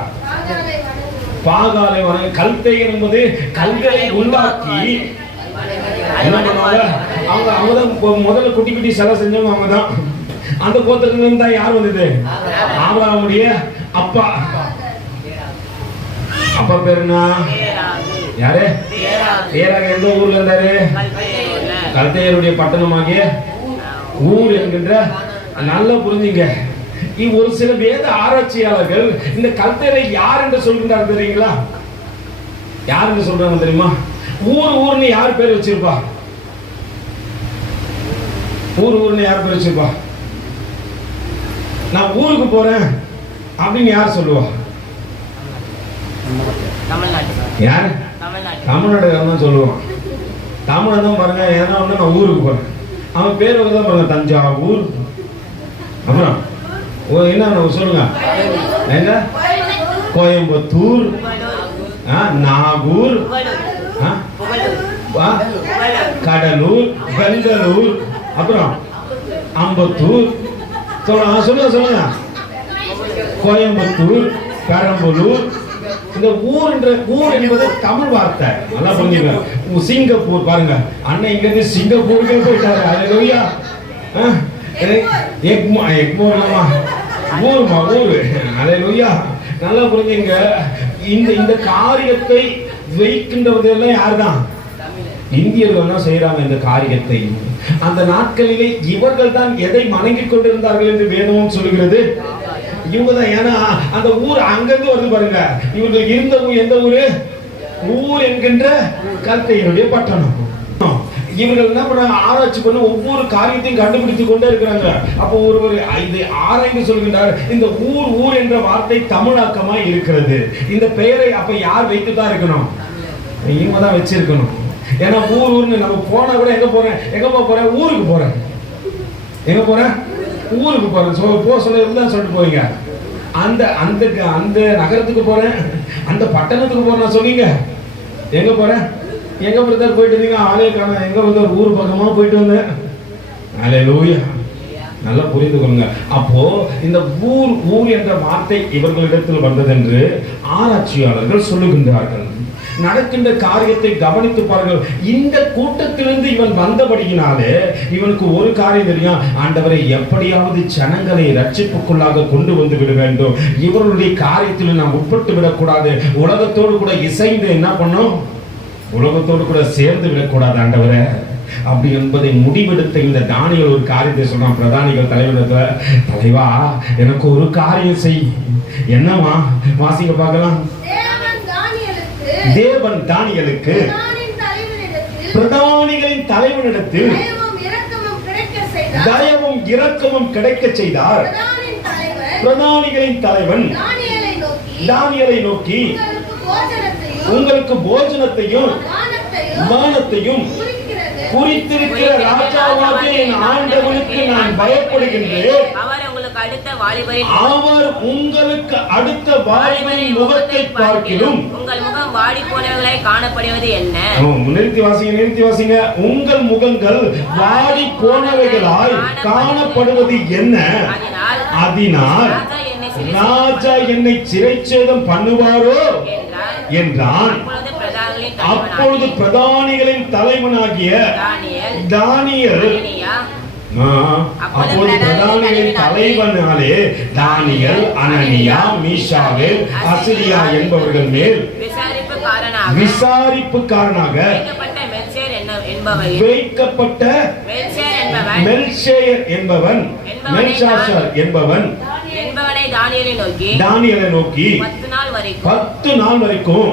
பாகாலை வணங்கி கல்தையர் என்பது கல்களை உண்டாக்கி என்ன பண்ணுவாங்க? அவங்கதான் முதல்ல குட்டி குட்டி சிலை செஞ்சவங்க அவங்கதான். அந்த கோத்திரத்துல இருந்து தான் யார் வந்தது? ஆபிரகாமுடைய அப்பா. அப்பா பேரு என்ன? யாரு? தேராக. எந்த ஊர்ல இருந்தாரு? கல்தையருடைய பட்டணமாகிய ஊர் என்கின்ற. நல்லா புரிஞ்சுங்க. ஒரு சில வேத ஆராய்ச்சியாளர்கள் இந்த கல்தையரை யார் என்று சொல்கின்றார் தெரியுங்களா? யார் என்று சொல்றாங்க தெரியுமா? ஊர்னு யார் பேர் வச்சிருப்பா? ஊர்னு யார் பேர் வச்சிருப்பா? நான் ஊருக்கு போறேன் அப்படின்னு யார் சொல்லுவா? யாரு? தமிழ்நாடு தான் சொல்லுவான். தமிழ்நாடு தான் பாருங்க. ஏன்னா வந்து நான் ஊருக்கு போறேன், அவன் பேர் தான் பாருங்க, தஞ்சாவூர். அப்புறம் என்ன சொல்லுங்க? எங்க? கோயம்புத்தூர், நாகூர், கடலூர், பெங்களூர், அப்புறம் அம்பத்தூர். சொல்லுங்க. கோயம்புத்தூர், பெரம்பலூர். இந்த ஊர் என்பது தமிழ் வார்த்தை. நல்லா புரிஞ்சுங்க. சிங்கப்பூர் பாருங்க, அண்ணன் இங்க இருந்து சிங்கப்பூருக்கு போயிட்டாரு. அல்லேலூயா. ஊரு. அல்லேலூயா. நல்லா புரிஞ்சுங்க. இந்த காரியத்தை வைக்கின்றவர்கள் யார்தான்? இந்தியர்கள் தான் செய்யறாங்க இந்த காரியத்தை. அந்த நாட்களிலே இவர்கள் தான் எதை வணங்கிக் கொண்டிருந்தார்கள் என்று வேதமும் சொல்கிறது. இவங்க தான். ஏன்னா அந்த ஊர் அங்கிருந்து வருது பாருங்க. இவர்கள் இருந்த ஊர் எந்த ஊரு? ஊர் என்கின்ற கல்தையருடைய பட்டணம். இவர்கள் என்ன பண்ண ஆராய்ச்சி பண்ண ஒவ்வொரு காரியத்தையும் கண்டுபிடித்துக் கொண்டே இருக்கிறாங்க. அப்போ ஒருவர் இதை ஆராய்ந்து சொல்கின்றார். இந்த ஊர் என்ற வார்த்தை தமிழாக்கமா இருக்கிறது. இந்த பெயரை அப்ப யார் வைத்து தான் இருக்கணும்? இவங்க தான் வச்சிருக்கணும். ஏன்னா ஊர்னு நம்ம போனா கூட எங்க போறேன்? ஊருக்கு போறேன். எங்க போறேன்? ஊருக்கு போறேன். சொல்லிட்டு போறீங்க. அந்த நகரத்துக்கு போறேன், அந்த பட்டணத்துக்கு போறேன் சொன்னீங்க. எங்க போறேன்? எங்க பிரதர் போயிட்டு இருந்தீங்க? ஆளே காண. எங்க பிரதர்? ஊர் பக்கமா போயிட்டு வந்தேன். அல்லேலூயா. நல்லா புரிந்து கொள்ளுங்க. அப்போ இந்த ஊர் என்ற வார்த்தை இவர்களிடத்தில் வந்தது என்று ஆராய்ச்சியாளர்கள் சொல்லுகின்றார்கள். நடக்கின்ற காரியத்தை கவனித்து பாருங்கள். இந்த கூட்டத்திலிருந்து இவன் வந்தபடியினாலே இவனுக்கு ஒரு காரியம் தெரியும். ஆண்டவரை எப்படியாவது ஜனங்களை ரட்சிப்புக்குள்ளாக கொண்டு வந்து விட வேண்டும். இவர்களுடைய காரியத்தில் நாம் உட்பட்டு விடக்கூடாது. உலகத்தோடு கூட இசைந்து என்ன பண்ணும்? உலகத்தோடு கூட சேர்ந்து விடக்கூடாது ஆண்டவரே அப்படி என்பதை முடிவெடுத்த இந்த தானியேல் ஒரு காரியத்தை சொன்னான். பிரதானிகள் தலைவரிடத்துல, தலைவா எனக்கு ஒரு காரியம் செய். என்னமா? வாசிங்க பார்க்கலாம். தேவன் தானியேலுக்கு பிரதானிகளின் தலைவனிடத்தில் தயவும் இரக்கமும் கிடைக்க செய்தார். பிரதானிகளின் தலைவன் தானியேலை நோக்கி, உங்களுக்கு போஜனத்தையும் மானத்தையும் குறித்திருக்கிற ராஜாவாகிய என் ஆண்டவனுக்கு நான் பயப்படுகின்றேன். அவர் உங்களுக்கு அடுத்த வாலிபனின் முகத்தை பார்க்கிலும் உங்கள் முகம் வாடி போனவர்களை காணப்படுவது என்ன? நிறுத்தி வாசிங்க. உங்கள் முகங்கள் வாடி போனவைகளாய் காணப்படுவது என்ன? அதனால் ராஜா என்னை சிறைச்சேதம் பண்ணுவாரோ என்றான். அப்பொழுது பிரதானிகளின் தலைவனாகிய தானியேல், அப்போது பிரதானிகளின் தலைவனாலே தானியேல், அனனியா, மீஷாவேல், அசரியா என்பவர்கள் மேல் விசாரிப்புக்காரனாக வைக்கப்பட்ட மெல்ஷேயர் என்பவன், மெல்ஷாஷர் என்பவன் தானியேலை நோக்கி 10 நாள் வரைக்கும்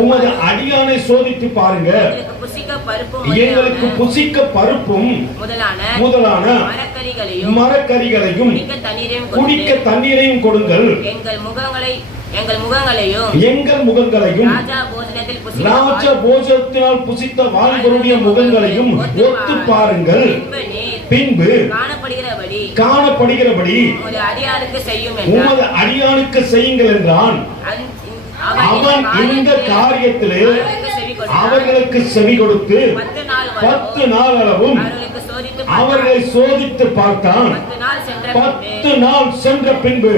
உமது அடியானை சோதித்து பாருங்க. எங்களுக்கு புசிக்க பருப்பும் முதலான மரக்கறிகளையும் குடிக்க தண்ணீரையும் கொடுங்கள். எங்கள் முகங்களையும் ராஜா போஜனத்தினால் புசித்த வாலிபருடைய முகங்களையும் ஒத்து பாருங்கள். பின்பு காணப்படுகிறபடி உமது அடியானுக்கு செய்யுங்கள் என்றான். அவன் இந்த காரியத்திலே அவர்களுக்கு செவி கொடுத்து 10 நாள் 10 நாள் அளவும் அவர்களை சோதித்து பார்த்தான். 10 நாள் சென்ற பின்பு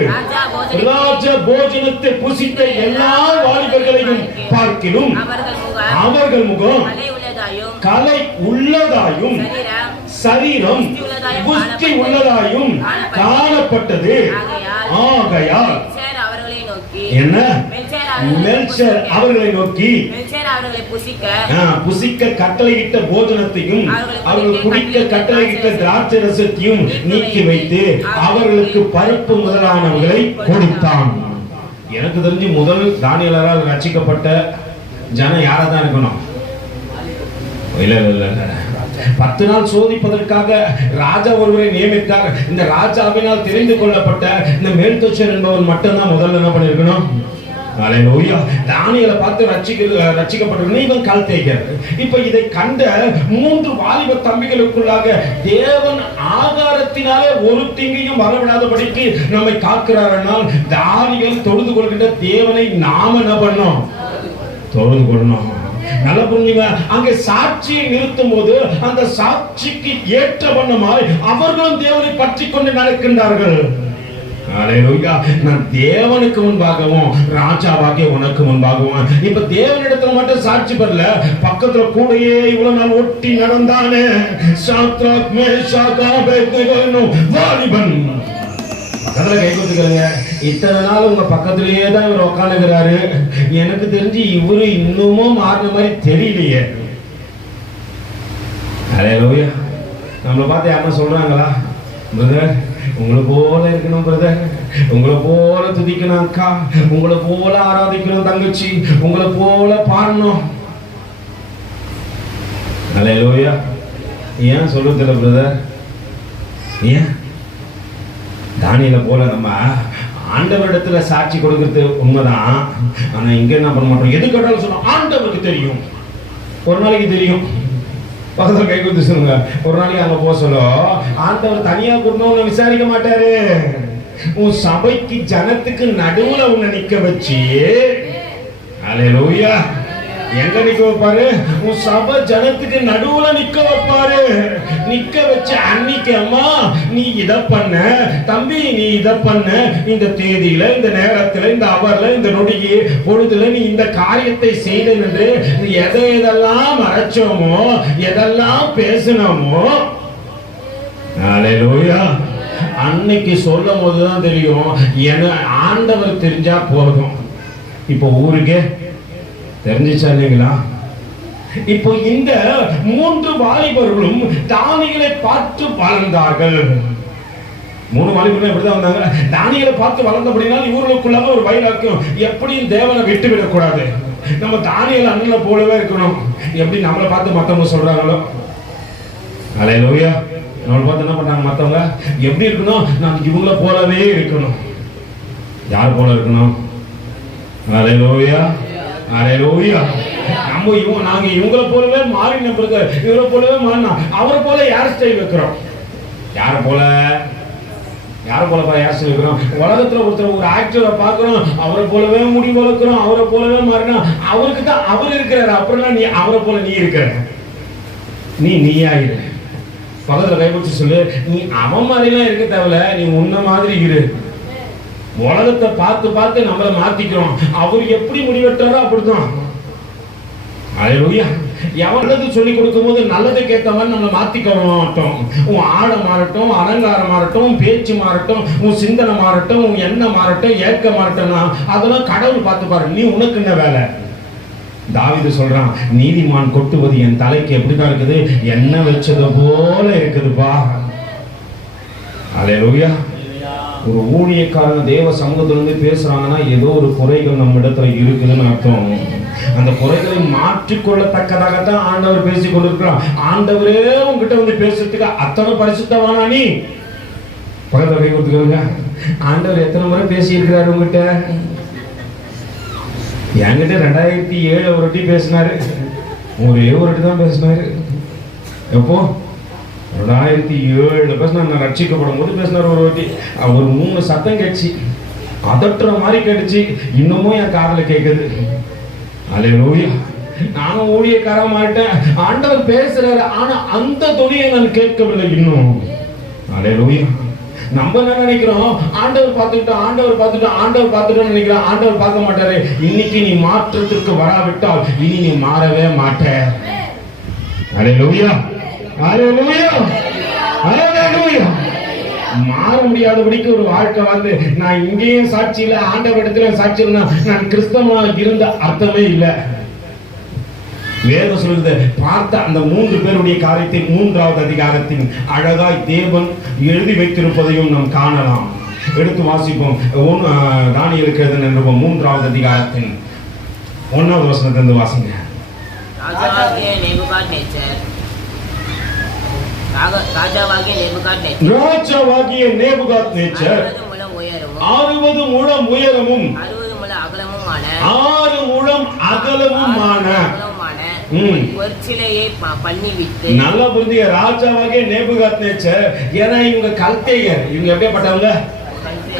ராஜ போஜனத்தை புசித்த எல்லா வாலிபர்களையும் பார்க்கிலும் அவர்கள் முகம் கலை உள்ளதாயும் சரீரம் புஷ்டி உள்ளதாயும் காணப்பட்டது. ஆகையால் என்ன மெல்சர் அவர்களை நோக்கி புசிக்க கட்டளையிட்ட போஜனத்தையும் அவர்கள் குடிக்க கட்டளையிட்ட திராட்சை ரசத்தையும் நீக்கி வைத்து அவர்களுக்கு பருப்பு முதலானவர்களை கொடுத்தான். எனக்கு தெரிஞ்சு முதல் தானியேலால் ரட்சிக்கப்பட்ட ஜனம் யாரா தான் இருக்கணும்? இல்ல 10 நாள் சோதிப்பதற்காக ராஜா ஒருவரை நியமித்தார். இந்த ராஜாவினால் தெரிந்து கொள்ளப்பட்ட இந்த மேல்தோச்சர் என்பவன் மட்டும்தான் முதல்ல என்ன பண்ணிருக்கணும்? அல்லேலூயா. தானியேலை பார்த்து ரட்சிக்கப்பட்டிருக்கணும். இவன் கல் தேய்க்கிறார். இப்ப இதை கண்ட 3 வாலிப தம்பிகளுக்குள்ளாக தேவன் ஆகாரத்தினாலே ஒரு தீங்கையும் வரவிடாதபடிக்கு நம்மை காக்கிறார்கள். தானியேல் தொழுது கொள்கின்ற தேவனை நாம என்ன பண்ணோம்? தொழுது கொள்ளணும். நல்ல புரிஞ்சுங்க. அங்கே சாட்சியை நிறுத்தும் போது அந்த சாட்சிக்கு ஏற்ற வண்ணமாய் அவர்களும் தேவனை பற்றி கொண்டு நடக்கின்றார்கள். அல்லேலூயா. நான் தேவனுக்கு முன்பாகவும் ராஜாவாகிய உனக்கு முன்பாகவும். இப்ப தேவனிடத்துல மட்டும் சாட்சி பெறல, பக்கத்துல கூடயே இவ்வளவு நாள் ஒட்டி நடந்தானே சாத்ராக் மேஷாக் ஆபேத்நேகோ வாலிபன். பக்கத்துல கை கொடுத்துக்கிறங்க. இத்தனை நாள் உங்க பக்கத்திலேயே தான் இவர் உட்காந்துக்கிறாரு. எனக்கு தெரிஞ்சு இவரு இன்னமும் மாறின மாதிரி தெரியலையே. அல்லேலூயா. நம்மளை பார்த்து யாரா சொல்றாங்களா? பிரதர் உங்களை போல இருக்கணும், பிரதர் உங்களை போல துதிக்கணும், அக்கா உங்களை போல ஆராதிக்கணும், தங்கச்சி உங்களை போல பாடணும். அல்லேலூயா. ஏன் சொல்லுதில்ல பிரதர்? ஏன் தானியேலை போல நம்ம ஆண்டவரிடத்துல சாட்சி கொடுக்கிறது உண்மைதான். ஆனா இங்க என்ன பண்ண மாட்டோம்? எது கேட்டாலும் சொன்னோம் ஆண்டவருக்கு தெரியும். ஒரு நாளைக்கு தெரியும். பக்கத்துல கை கொடுத்து சொல்லுங்க. ஒரு நாளைக்கு அங்க போக சொல்ல ஆண்டவர் தனியா கூடணும் விசாரிக்க மாட்டாரு. உன் சபைக்கு ஜனத்துக்கு நடுவுல உன்னை நிக்க வச்சு அல்லேலூயா எங்க நிக்க வைப்பாரு? உன் சபை ஜனத்துக்கு நடுவுல நிக்க வைப்பாரு. நிக்க வச்சு அன்னைக்கு அம்மா நீ இத பண்ண, தம்பி நீ இத பண்ண, இந்த தேதியில இந்த நேரத்துல இந்த அவர்ல இந்த நொடியே பொழுதுல நீ இந்த காரியத்தை செய்த என்று எதெல்லாம் மறைச்சோமோ எதெல்லாம் பேசினோமோ அல்லேலூயா அன்னைக்கு சொல்லும் போதுதான் தெரியும். என ஆண்டவர் தெரிஞ்சா போதும். இப்போ ஊருக்கே தெரிஞ்சிச்சா இல்லைங்களா? இப்போ இந்த 3 வாலிபர்களும் தானியேலை பார்த்து வளர்ந்தார்கள். 3 வாலிபர்கள் எப்படிதான் வந்தாங்க? தானியேலை பார்த்து வளர்ந்தபடினால் இவர்களுக்குள்ளாக ஒரு வைராக்கியம். எப்படியும் தேவனை விட்டு விடக்கூடாது. நம்ம தானியேல் அண்ணனை போலவே இருக்கணும். எப்படி நம்மளை பார்த்து மற்றவங்க சொல்றாங்களோ அல்லேலூயா. நம்மளை பார்த்து என்ன பண்ணாங்க மற்றவங்க? எப்படி இருக்கணும்? நான் இவங்கள போலவே இருக்கணும். யார் போல இருக்கணும்? அல்லேலூயா அல்லேலூயா. நாங்க இவங்கள போலவே மாறின பிரதர், இவரை போலவே மாறினா அவரை போல யார் ஸ்டைல் வைக்கிறோம்? யாரை போல யார் ஸ்டைல் வைக்கிறோம்? உலகத்துல ஒருத்தர் ஒரு ஆக்டரை பார்க்கிறோம், அவரை போலவே முடி வளர்க்கிறோம், அவரை போலவே மாறினா அவருக்கு தான் அவர் இருக்கிறாரு. அப்புறம் நீ அவரை போல நீ இருக்கிற, நீயாயிரு. பக்கத்துல கைப்பிடிச்சு சொல்லு, நீ அவன் மாதிரிலாம் இருக்க தேவையில்ல, நீ உன்ன மாதிரி இரு. உலகத்தை பார்த்து பார்த்து நம்மளை மாத்திக்கிறோம். அவர் எப்படி முடிவெட்டாரோ அப்படிதான். அல்லேலூயா. எவ்வளவு சொல்லி கொடுக்கும் போது நல்லதுக்கு ஏற்ற மாதிரி நம்ம மாத்திக்க மாட்டோம். உன் ஆடை மாறட்டும், அலங்காரம் மாறட்டும், பேச்சு மாறட்டும், உன் சிந்தனை மாறட்டும், உன் எண்ணம் மாறட்டும், ஏற்க மாறட்டும்னா அதெல்லாம் கடவுள் பார்த்து பாரு. நீ உனக்கு என்ன வேலை? தாவீது சொல்றான், நீதிமான் கொட்டுவது என் தலைக்கு எப்படிதான் இருக்குது? எண்ணெய் வச்சது போல இருக்குதுப்பா. அல்லேலூயா. ஒரு ஊழியக்காரன் தேவ சமூகத்திலிருந்து பேசுறாங்கன்னா ஏதோ ஒரு குறைகள் நம்ம இடத்துல இருக்குதுன்னு அர்த்தம். அந்த குறைகளை மாற்றிக்கொள்ளத்தக்கதாகத்தான் ஆண்டவர் பேசிக் கொண்டிருக்கிறான். ஆண்டவரே உங்ககிட்ட வந்து பேசுறதுக்கு அத்தனை பரிசுத்தவானா நீ? பக்கத்துல கை கொடுத்துக்கோங்க. ஆண்டவர் எத்தனை முறை பேசி இருக்கிறாரு உங்ககிட்ட? என்கிட்ட 2007 ஒரு வாட்டி பேசினாரு. ஒரே ஒரு வாட்டி தான் பேசினாரு. எப்போ? 2007 பேசினார். நான் ரட்சிக்கப்படும் போது பேசினார் ஒரு வாட்டி. அவர் 3 சத்தம் கேட்டுச்சு, அதட்டுற மாதிரி கேட்டுச்சு. இன்னமும் என் காதுல கேட்குது. அல்லேலூயா. நானும் ஊழியக்காரன் மாட்டேன், ஆண்டவர் பேசுறாரு, ஆனா அந்த துணியை நான் கேட்கவில்லை இன்னும். அல்லேலூயா. நம்ம என்ன நினைக்கிறோம், ஆண்டவர் பார்த்துட்டோம் நினைக்கிறோம். ஆண்டவர் பார்க்க மாட்டாரு. இன்னைக்கு நீ மாற்றத்திற்கு வராவிட்டால் இனி நீ மாறவே மாட்ட. அல்லேலூயா, அல்லேலூயா, அல்லேலூயா. மாற முடியாதபடிக்கு ஒரு வாழ்க்கை வந்து நான் இங்கேயும் சாட்சி இல்ல, ஆண்டவர் இடத்துல சாட்சி இல்ல, நான் கிறிஸ்தவனா இருந்த அர்த்தமே இல்லை. வேதம் சொல்லுது, பார்த்த அந்த 3 பேருடைய காரியத்தை 3வது அதிகாரத்தின் அழகாய் தேவன் எழுதி வைத்திருப்பதையும் நாம் காணலாம். எடுத்து வாசிப்போம். தானியேலுக்கு எழுதின நிருபம் 3வது அதிகாரத்தின் 1வது வசனத்திலிருந்து வாசிங்க. ராஜாவாகிய நேபுகாத்நேச்சர் 60 முழம் உயரமும் 6 முழம் அகலமுமான பொற்சிலையை பண்ணிவிட்டு. நல்லா புரிஞ்சுங்க, ராஜாவாகிய நேபுகாத்நேச்சர். ஏன்னா இவங்க கல்தேயர், இவங்க எப்படிப்பட்டவங்க?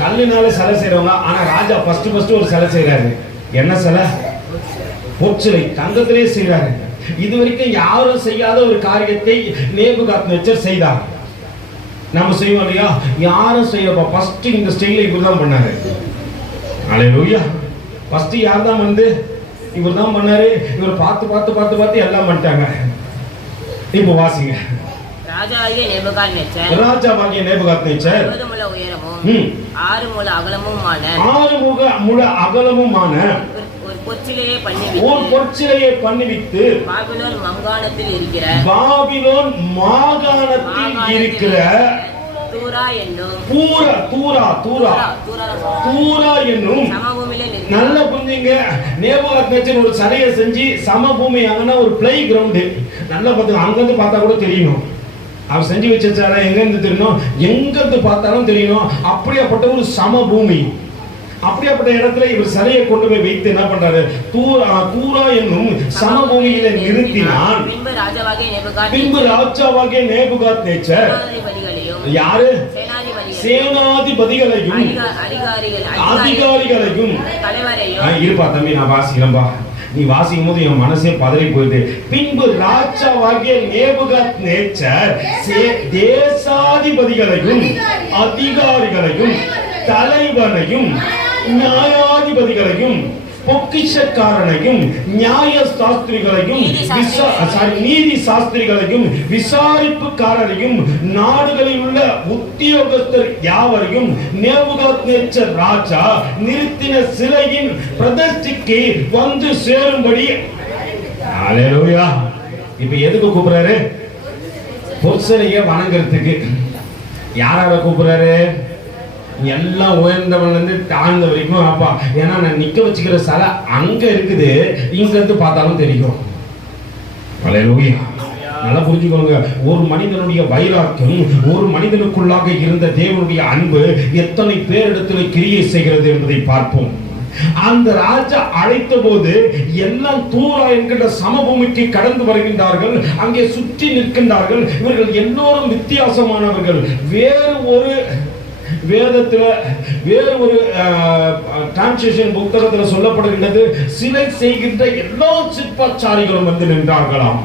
கல்லினால சிலை செய்யறவங்க. ஆனா ராஜா ஃபர்ஸ்ட் ஒரு சிலை செய்யறாரு. என்ன சிலை? பொற்சிலை, தங்கத்திலே செய்யறாரு. இதுவரைக்கும் யாரும் செய்யாத ஒரு காரியத்தை நேபுகாத்நேச்சர் செய்தார். நம்ம செய்வோம் இல்லையா? யாரும் செய்யப்பா, ஃபர்ஸ்ட் இந்த ஸ்டைல இவர் தான் பண்ணாரு. அல்லேலூயா. ஃபர்ஸ்ட் யார் தான் வந்து இவர் தான் பண்ணாரு. இவர் பார்த்து எல்லாம் பண்ணிட்டாங்க. இப்போ வாசிங்க. ராஜாவாகிய நேபுகாத்நேச்சர் 60 முழ உயரமும் 6 முழ அகலமுமான ஒரு பொற்சிலையை பண்ணிவிட்டு பாபிலோன் மாகாணத்தில் இருக்கிற தூரா என்னும் நல்ல புரிஞ்சுங்க. நேபுகாத்நேச்சர் ஒரு சிலையை செஞ்சு சமபூமி, அங்கன்னா ஒரு பிளே கிரவுண்டு. நல்லா பார்த்து அங்கிருந்து பார்த்தா கூட தெரியணும். அவர் செஞ்சு வச்சாரா, எங்க இருந்து தெரியணும், எங்கிருந்து பார்த்தாலும் தெரியணும். அப்படியாப்பட்ட ஒரு சமபூமி, அப்படியாப்பட்ட இடத்துல இவர் சிலையை கொண்டு போய் வைத்து என்ன பண்றாரு? தூரா என்னும் சமபூமியில நிறுத்தினான். பின்பு ராஜாவாகிய நேபுகாத்நேச்சர் யாரு? சேனாதிபதிகளையும் அதிகாரிகளையும். இருப்பா தம்பி, நான் வாசிக்கிறேன்பா. நீ வாசிக்கும் போது என் மனசே பதறி போயிட்டு. பின்பு ராஜாவாகிய நேபுகாத்நேச்சர் தேசாதிபதிகளையும் அதிகாரிகளையும் தலைவனையும் நியாயாதிபதிகளையும் பொக்கிஷக்காரனையும் நியாய சாஸ்திரிகளையும் நீதி சாஸ்திரிகளையும் விசாரிப்புக்காரரையும் நாடுகளில் உள்ள உத்தியோகஸ்தர் யாவரையும் நேபுகாத்நேச்சர் ராஜா நிறுத்தின சிலையின் பிரதிஷ்டைக்கு வந்து சேரும்படி. அல்லேலூயா. இப்ப எதுக்கு கூப்பிடுறாரு? பொற்சிலையை வணங்குறதுக்கு. யாரார கூப்பிடுறாரு? எல்லாம் உயர்ந்தவன்ல இருந்து தாழ்ந்த வரைக்கும். அப்பா, ஏன்னா நான் நிக்க வச்சுக்கிற சிலை அங்க இருக்குது, இங்க இருந்து பார்த்தாலும் தெரியும். அல்லேலூயா. நல்லா புரிஞ்சுக்கோங்க. ஒரு மனிதனுடைய வைராக்கியம், ஒரு மனிதனுக்குள்ளாக இருந்த தேவனுடைய அன்பு எத்தனை பேரிடத்தில் கிரியை செய்கிறது என்பதை பார்ப்போம். அந்த ராஜா அழைத்த போது எல்லாம் தூரா என்கின்ற சமபூமிக்கு கடந்து வருகின்றார்கள். அங்கே சுற்றி நிற்கின்றார்கள். இவர்கள் எல்லோரும் வித்தியாசமானவர்கள். வேறு ஒரு டிரான்ஸ்லேஷன் புத்தகத்தில் சொல்லப்படுகின்றது, சிலை செய்கின்ற எல்லா சிற்பாச்சாரிகளும் வந்து நின்றார்களாம்.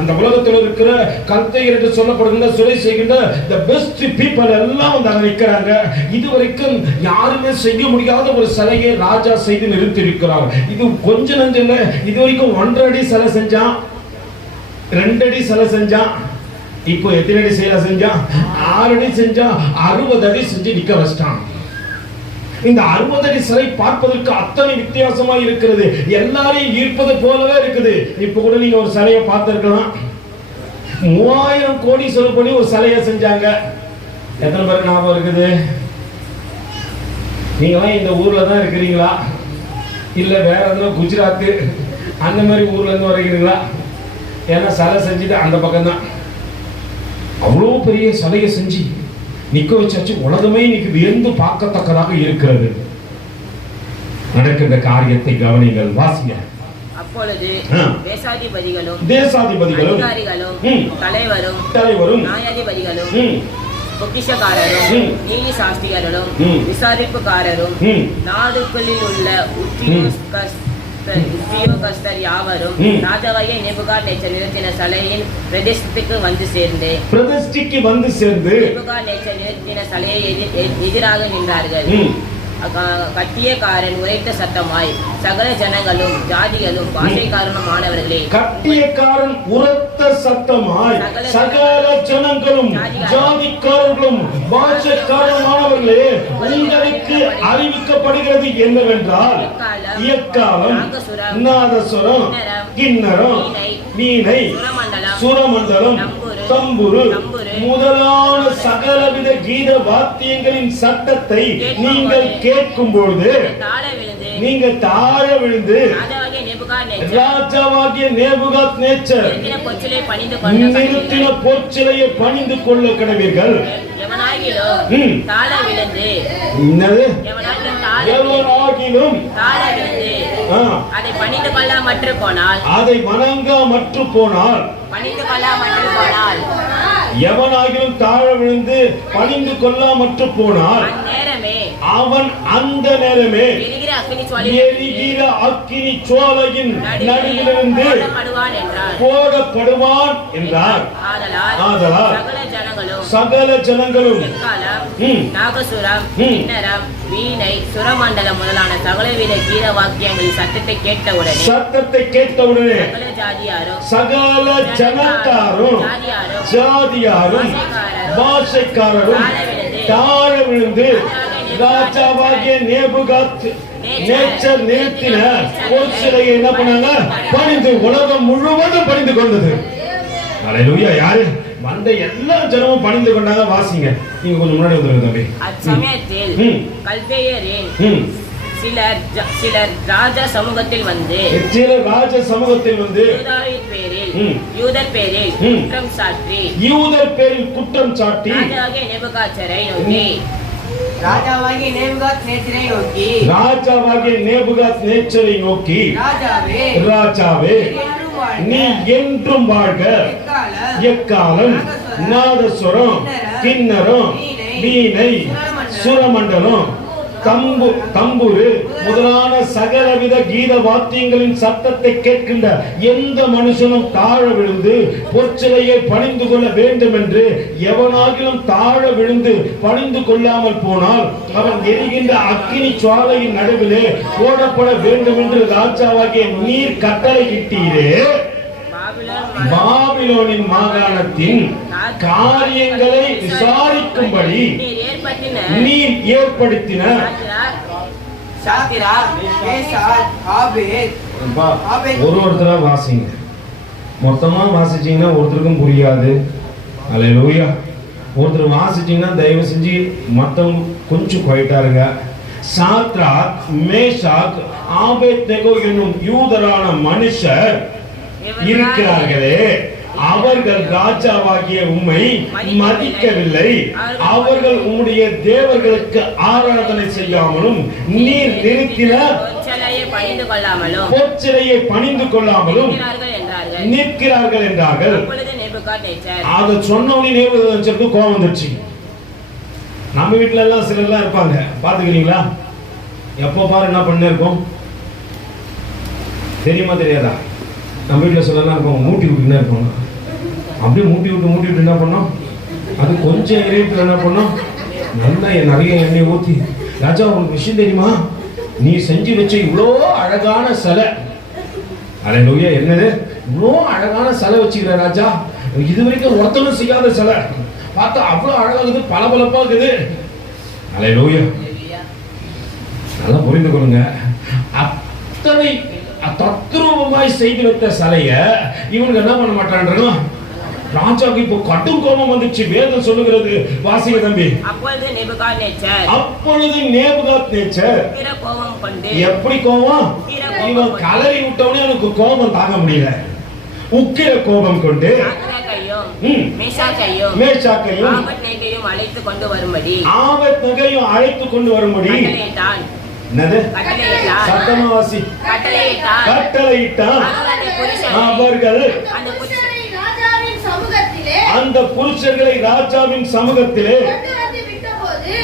அந்த உலகத்தில் இருக்கிற கல்தையர் என்று சொல்லப்படுகின்ற சிலை செய்கின்ற the best people எல்லாம் வந்து அங்க நிற்கிறாங்க. இதுவரைக்கும் யாருமே செய்ய முடியாத ஒரு சிலையை ராஜா செய்து நிறுத்தியிருக்கிறார். இது கொஞ்ச நஞ்சம் இல்லை. இதுவரைக்கும் 1.5 அடி சிலை செஞ்சான், 2 அடி சிலை செஞ்சான். இப்போ எத்தனை அடி செஞ்சான்? 6 அடி செஞ்சான். 60 அடி செஞ்சு நிக்க வச்சிட்டான். இந்த 60 அடி சிலை பார்ப்பதற்கு அத்தனை வித்தியாசமா இருக்கிறது. எல்லாரையும் ஈர்ப்பது போலவே இருக்குது. இப்ப கூட நீங்க ஒரு சிலையை பார்த்திருக்கலாம். 3000 கோடி செலவு பண்ணி ஒரு சிலையை செஞ்சாங்க. எத்தனை பேருக்கு ஞாபகம் இருக்குது? நீங்களாம் இந்த ஊர்ல தான் இருக்கிறீங்களா, இல்ல வேற எதுவும் குஜராத் அந்த மாதிரி ஊர்ல இருந்து வருகிறீங்களா? ஏன்னா சிலை செஞ்சுட்டு அந்த பக்கம் தான். அவ்வளோ பெரிய சிலையை செஞ்சு நிக்க வச்சாச்சு. உலகமே இன்னைக்கு வியந்து பார்க்கத்தக்கதாக இருக்கிறது. நடக்கின்ற காரியத்தை கவனிங்கள். வாசிங்க. அப்பொழுது தேசாதிபதிகளும் தலைவரும் நியாயாதிபதிகளும் பொக்கிஷக்காரரும் நீதி சாஸ்திரிகளும் விசாரிப்புக்காரரும் நாடுகளில் உள்ள உத்தியோகஸ்தர் யாவரும் ராஜாவாகிய நேபுகாத்நேச்சர் நிறுத்தின சலையின் பிரதிஷ்டைக்கு வந்து சேர்ந்து நேபுகாத்நேச்சர் நிறுத்தின சலையை எதிராக நின்றார்கள். கட்டியக்காரன் உரைத்த சத்தமாய் சகல ஜனங்களும் ஜாதிகளும் பாஷைக்காரனுமானவர்களே, கட்டியக்காரன் உரத்த சத்தமாய் சகல ஜனங்களும் ஜாதிக்காரர்களும் பாஷைக்காரனுமானவர்களே, உங்களுக்கு அறிவிக்கப்படுகிறது என்னவென்றால் எக்காலம், நாதசுரம், கிண்ணரம், வீணை, சுரமண்டலம், தம்புரு முதலான சகலவித கீத வாத்தியங்களின் சத்தத்தை நீங்கள் கேட்கும் பொழுது நீங்கள் தாழ விழுந்து ராஜாவாகிய நேபுகாத்நேச்சர் நிறுத்தின பொற்சிலையை பணிந்து கொள்ள கடவீர்கள். அதை பணிந்து கொள்ளாமற்று போனால், அதை வணங்காமற்று போனால், பணிந்து கொள்ளாமற்று போனால், எவனாகிலும் தாழ விழுந்து பணிந்து கொள்ளாமற்று போனால் அவன் அந்த நேரமே எரிகிற அக்கினி ஜுவாலையின் நடுவிலிருந்து போடப்படுவான் என்றார். ஆதலால் சகல ஜனங்களும் நாகசுரம், கிண்ணரம், வீணை, சுரமண்டலம் முதலான சகலவித கீத வாக்கியங்களின் சத்தத்தை கேட்டவுடனே சகல ஜனத்தாரும் ஜாதியாரும் பாஷைக்காரரும் தாழ விழுந்து ராஜாவாகிய நேபுகாத்நேச்சர் நிறுத்தின பொற்சிலையை என்ன பண்ணாங்க? பணிந்து, உலகம் முழுவதும் பணிந்து கொண்டது. அல்லேலூயா. யாரு வந்த எல்லா ஜனமும் பணிந்து கொண்டாங்க. வாசிங்க, நீங்க கொஞ்சம் முன்னாடி வந்துருங்க தம்பி. அச்சமயத்தில் கல்தேயரின் சிலர் ராஜ சமூகத்தில் வந்து யூதர் பேரில் குற்றம் சாட்டி ராஜாவாகிய நேபுகாத்நேச்சரை நோக்கி ராஜாவே, நீ என்றும் வாழ்க. எக்காலம், நாதசுரம், கிண்ணரம், வீணை, சுரமண்டலம், தம்புரு முதலான சகலவித கீத வாத்தியங்களின் சத்தத்தை கேட்கின்ற எந்த மனுஷனும் தாழ விழுந்து பொற்சிலையை பணிந்து கொள்ள வேண்டும் என்று எவனாகிலும் தாழ விழுந்து பணிந்து கொள்ளாமல் போனால் அவன் எரிகின்ற அக்கினி ஜுவாலையின் நடுவிலே போடப்பட வேண்டும் என்று ராஜாவாகிய நீர் கட்டளையிட்டீரே. பாபிலோனின் மாகாணத்தின் காரியங்களை விசாரிக்கும்படி நீர் ஏற்படுத்தின ஒருத்தரா வாசிங்க. மொத்தமா வாசிச்சீங்கன்னா ஒருத்தருக்கும் புரியாது. அல்லேலூயா. ஒருத்தர் வாசிச்சீங்கன்னா தயவு செஞ்சு மத்தவங்க கொஞ்சம் குவைட்டா இருங்க. சாத்ராக், மேஷாக், ஆபேத்நேகோ என்னும் யூதரான மனுஷர் இருக்கிறார்களே, அவர்கள் ராஜாவாகிய உம்மை மதிக்கவில்லை. அவர்கள் உம்முடைய தேவர்களுக்கு ஆராதனை செய்யாமலும் நீர் நிறுத்தின பொற்சிலையை பணிந்து கொள்ளாமலும் நிற்கிறார்கள் என்றார்கள். அதை சொன்னவனே நேபுகாத்நேச்சருக்கு கோபம் வந்துருச்சு. நம்ம வீட்டுல எல்லாம் சிலர் எல்லாம் இருப்பாங்க, பாத்துக்கிறீங்களா? எப்போ பாரு என்ன பண்ண இருக்கோம் தெரியுமா தெரியாதா? நம்ம வீட்டில் சொல்லலாம் இருக்கும், மூட்டி விட்டுன்னு இருக்கோம். அப்படியே மூட்டி விட்டு என்ன பண்ணோம்? அது கொஞ்சம் இறையத்தில் என்ன பண்ணோம்? நல்லா நிறைய எண்ணெய் ஊற்றி, ராஜா உங்களுக்கு விஷயம் தெரியுமா? நீ செஞ்சு வச்ச இவ்வளோ அழகான சிலை, அல்லேலூயா, என்னது இவ்வளோ அழகான சிலை வச்சுக்கிற ராஜா, இது வரைக்கும் ஒருத்தனும் செய்யாத சிலை, பார்த்தா அவ்வளோ அழகாகுது, பளபளப்பா இருக்குது. அல்லேலூயா. நல்லா புரிந்து கொள்ளுங்க. அத்தனை தத்ரூபமாய் செய்து வைத்த சிலைய இவங்க என்ன பண்ண மாட்டாங்க? ராஜாவுக்கு இப்போ கடும் கோபம் வந்துச்சு. வேதம் சொல்லுகிறது, வாசிங்க தம்பி. அப்பொழுது நேபுகாத்நேச்சர் எப்படி கோபம்? இவன் கலரி விட்டவனே எனக்கு கோபம் தாங்க முடியல. உக்கிர கோபம் கொண்டு மேஷாக்கையும் அழைத்து கொண்டு வரும்படி கட்டளையிட்டான். அவர்கள் அந்த புருஷர்களை ராஜாவின் சமூகத்திலே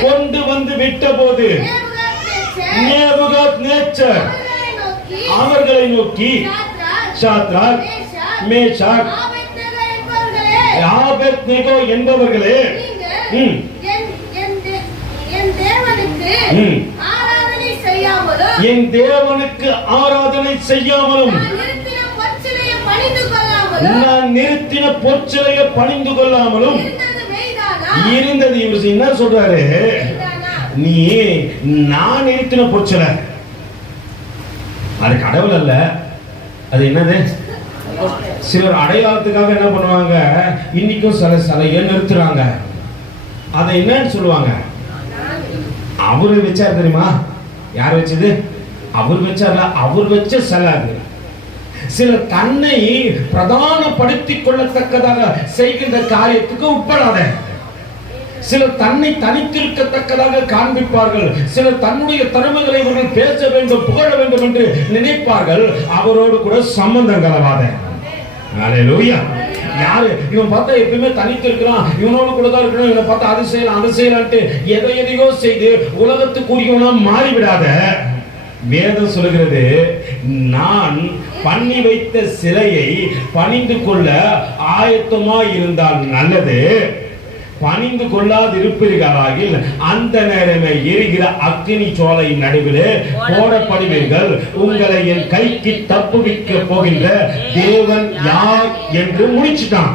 கொண்டு வந்து விட்டபோது நேபுகாத்நேச்சர் அவர்களை நோக்கி சாத்ராக், மேஷாக், ஆபேத்நேகோ என்பவர்களே, என் தேவனுக்கு ஆராதனை செய்யாமலும் நான் நிறுத்தின பொற்சிலையை பணிந்து கொள்ளாமலும் இருந்தது. இவர் என்ன சொல்றாரு? நீ நான் நிறுத்தின பொற்சிலை, அது கடவுள் அல்ல, அது என்னது? சிலர் அடையாளத்துக்காக என்ன பண்ணுவாங்க, இன்னைக்கும் சில சிலையை நிறுத்துறாங்க. அதை என்னன்னு சொல்லுவாங்க? அவரு வச்சார் தெரியுமா? யார் வச்சது? அவர் வச்சார். அவர் வச்ச சிலை அது. சிலர் தன்னை பிரதானப்படுத்திக் கொள்ளத்தக்கதாக செய்கின்ற காரியத்துக்கு உட்படாத. சிலர் தன்னை தனித்திருக்கத்தக்கதாக காண்பிப்பார்கள். சிலர் தன்னுடைய திறமைகளை இவர்கள் பேச வேண்டும், புகழ வேண்டும் என்று நினைப்பார்கள். அவரோடு கூட சம்பந்தம் கலவாத. ஹல்லேலூயா. யாரு இவன் பார்த்தா எப்பவுமே தனித்து இருக்கிறான், இவனோடு கூட தான் இருக்கணும், இவனை பார்த்தா அது செய்யலாம் அது செய்யலான்ட்டு எதையோ செய்து உலகத்துக்குரியவனா மாறிவிடாத. வேதம் சொல்லுகிறது, நான் பண்ணி வைத்த சிலையை பணிந்து கொள்ள ஆயத்தமா இருந்தால் நல்லது, பணிந்து கொள்ளாதிருப்பீர்களாகில் அந்த நேரமே எரிகிற அக்கினி சோலை நடுவிலே போடப்படுவீர்கள். உங்களை என் கைக்கு தப்புவிக்க போகின்ற தேவன் யார் என்று முடிச்சுட்டான்.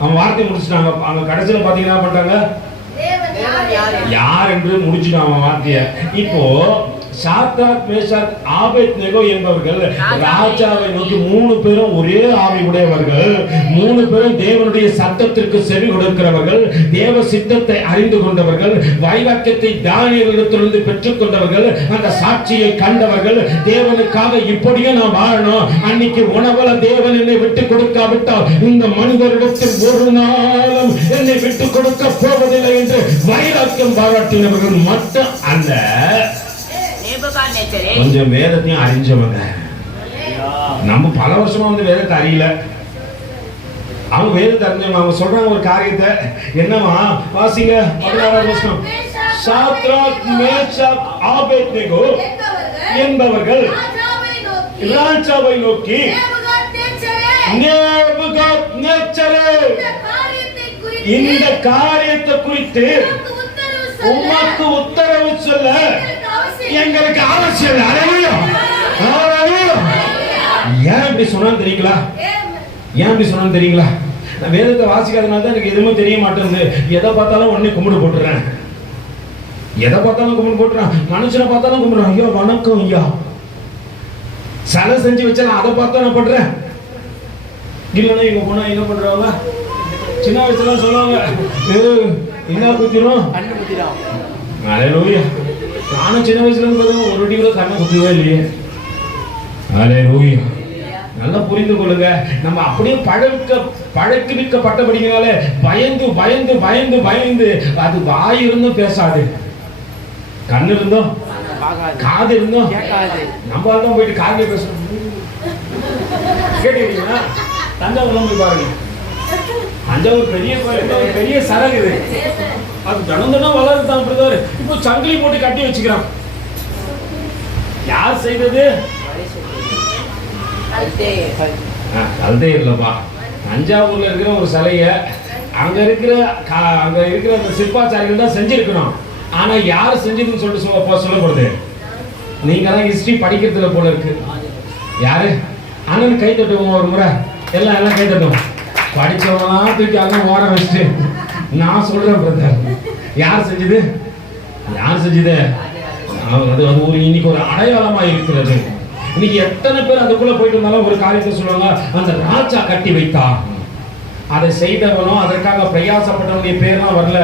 அவன் வார்த்தை முடிச்சுட்டாங்க. அவங்க கடைசியில பாத்தீங்கன்னா பண்றாங்க, யார் என்று முடிச்சுட்டான் அவன் வார்த்தைய. இப்போ சாத்ராக், மேஷாக், ஆபேத்நேகோ என்பவர்கள் ராஜாவை நோக்கி 3 பேரும் ஒரே ஆவி உடையவர்கள், 3 பேரும் தேவனுடைய சத்தத்திற்கு செவி கொடுக்கிறவர்கள், தேவ சித்தத்தை அறிந்து கொண்டவர்கள், வைராக்கியத்தை தானியேலிடத்திலிருந்து பெற்றுக் கொண்டவர்கள், அந்த சாட்சியை கண்டவர்கள். தேவனுக்காக இப்படியே நான் வாழணும், அன்னைக்கு உணவல தேவன் என்னை விட்டு கொடுக்காவிட்டால் இந்த மனிதரிடத்தில் ஒரு நாளும் என்னை விட்டு கொடுக்க போவதில்லை என்று வைராக்கியம் பாராட்டினவர்கள் மட்டும் அல்ல, கொஞ்சம் வேதத்தையும் அறிஞ்சவங்க. நம்ம பல வருஷமா வந்து வேதத்தை அறியல. அவங்க வேதத்தை அறிஞ்சவங்க. அவங்க சொல்றாங்க ஒரு காரியத்தை, என்னவா வாசிங்க 16ஆம் வசனம். சாத்ராக், மேஷாக், ஆபேத்நேகோ என்பவர்கள் ராஜாவை நோக்கி, நேபுகாத்நேச்சரே, இந்த காரியத்தை குறித்து உமக்கு உத்தரவு சொல்ல எங்களுக்கு அவசியம். ஏன் இப்படி சொன்னான்னு தெரியுங்களா? ஏன் இப்படி சொன்னான்னு தெரியுங்களா? நான் வேதத்தை வாசிக்காதனால தான் எனக்கு எதுவுமே தெரிய மாட்டேங்குது. எதை பார்த்தாலும் உடனே கும்பிடு போட்டுறேன், எதை பார்த்தாலும் கும்பிடு போட்டுறேன், மனுஷனை பார்த்தாலும் கும்பிடுறேன். ஐயோ வணக்கம் ஐயா, சிலை செஞ்சு வச்சா அதை பார்த்தா நான் பண்றேன். இல்லைன்னா இவங்க போனா என்ன பண்றாங்க? சின்ன வயசுல சொல்லுவாங்க, என்ன குத்திரும், ஹல்லேலூயா. நானும் சின்ன வயசுல இருந்து ஒரு அடி கூட கண்ணை குத்தவே இல்லையே. ஹல்லேலூயா. நல்லா புரிந்து கொள்ளுங்க. நம்ம அப்படியே பழக்கிவிக்கப்பட்டபடினாலே பயந்து பயந்து பயந்து பயந்து அது வாய் இருந்தும் பேசாது, கண்ணு இருந்தோம் காது இருந்தோம், நம்ம தான் போயிட்டு காதுல பேசணும். கேட்டீங்களா? தஞ்சாவூர்ல போய் பாருங்க, தஞ்சாவூர் பெரிய கோயில், பெரிய சரகு இது, அது தினம் வளருதான். அப்படிதான் இப்போ சங்கிலி போட்டு கட்டி வச்சுக்கிறான். யார் செய்தது? கல்தேயர்லப்பா. தஞ்சாவூர்ல இருக்கிற ஒரு சிலைய அங்க இருக்கிற அந்த சிற்பாச்சாரிகள் தான் செஞ்சிருக்கணும். ஆனா யார் செஞ்சதுன்னு சொல்லிட்டு சொல்லப்படுது? நீங்க தான் ஹிஸ்டரி படிக்கிறதுல போல இருக்கு. யாரு? அண்ணன் கை தட்டுவோம் ஒரு முறை, எல்லாம் கை தட்டுவோம். படிச்சவனா தூக்கி அண்ணன் ஓட வச்சுட்டு நான் சொல்றேன் பிரதர், யார் செஞ்சது? யார் செஞ்சது? அது ஒரு இன்னைக்கு ஒரு அடையாளமா இருக்கிறது. இன்னைக்கு எத்தனை பேர் அதுக்குள்ள போயிட்டு இருந்தாலும் ஒரு காரியத்தை சொல்லுவாங்க, அந்த ராஜா கட்டி வைத்தார். அதை செய்தவனும் அதற்காக பிரயாசப்பட்டவனுடைய பேர் தான் வரல.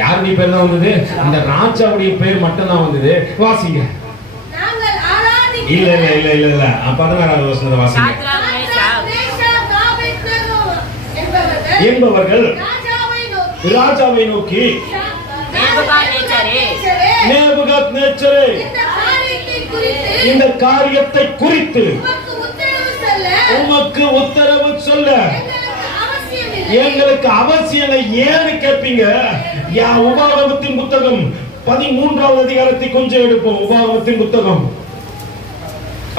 யாருடைய பேர் தான் வந்தது? அந்த ராஜாவுடைய பேர் மட்டும் தான் வந்தது. வாசிங்க. இல்ல இல்ல இல்ல இல்ல இல்ல 16ஆவது வசனத்தை வாசிங்க. என்பவர்கள் ராஜாவை நோக்கி, நேபுகாத்நேச்சரே, இந்த காரியத்தை குறித்து உமக்கு உத்தரவு சொல்ல எங்களுக்கு அவசியம் ஏன்னு கேட்பீங்க. உபாகமத்தின் புத்தகம் 13ஆவது அதிகாரத்தை கொஞ்சம் எடுப்போம். உபாகமத்தின் புத்தகம்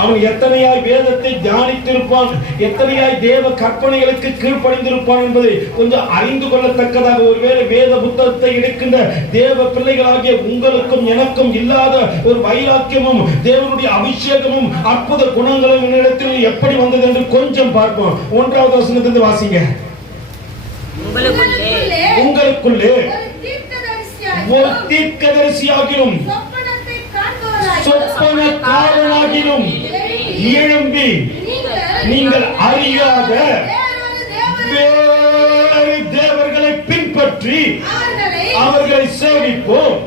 அவன் எத்தனையாய் வேதத்தை தியானித்திருப்பான், எத்தனையாய் தேவ கற்பனைகளுக்கு கீழ்ப்படிந்திருப்பான் என்பதை கொஞ்சம் அறிந்து கொள்ளத்தக்கதாக ஒருவேளை வேத புத்தகத்தை எடுக்கின்ற தேவ பிள்ளைகளாகிய உங்களுக்கும் எனக்கும் இல்லாத ஒரு வைராக்கியமும் தேவனுடைய அபிஷேகமும் அற்புத குணங்களும் என்னிடத்தில் எப்படி வந்தது என்று கொஞ்சம் பார்ப்போம். 1வது வசனத்திலிருந்து வாசிங்க. உங்களுக்குள்ளே ஒரு தீர்க்கதரிசியாகிலும் சொப்பனக்காரனாகிலும் எழும்பி நீங்கள் அறியாத வேறு தேவர்களை பின்பற்றி அவர்களை சேவிப்போம்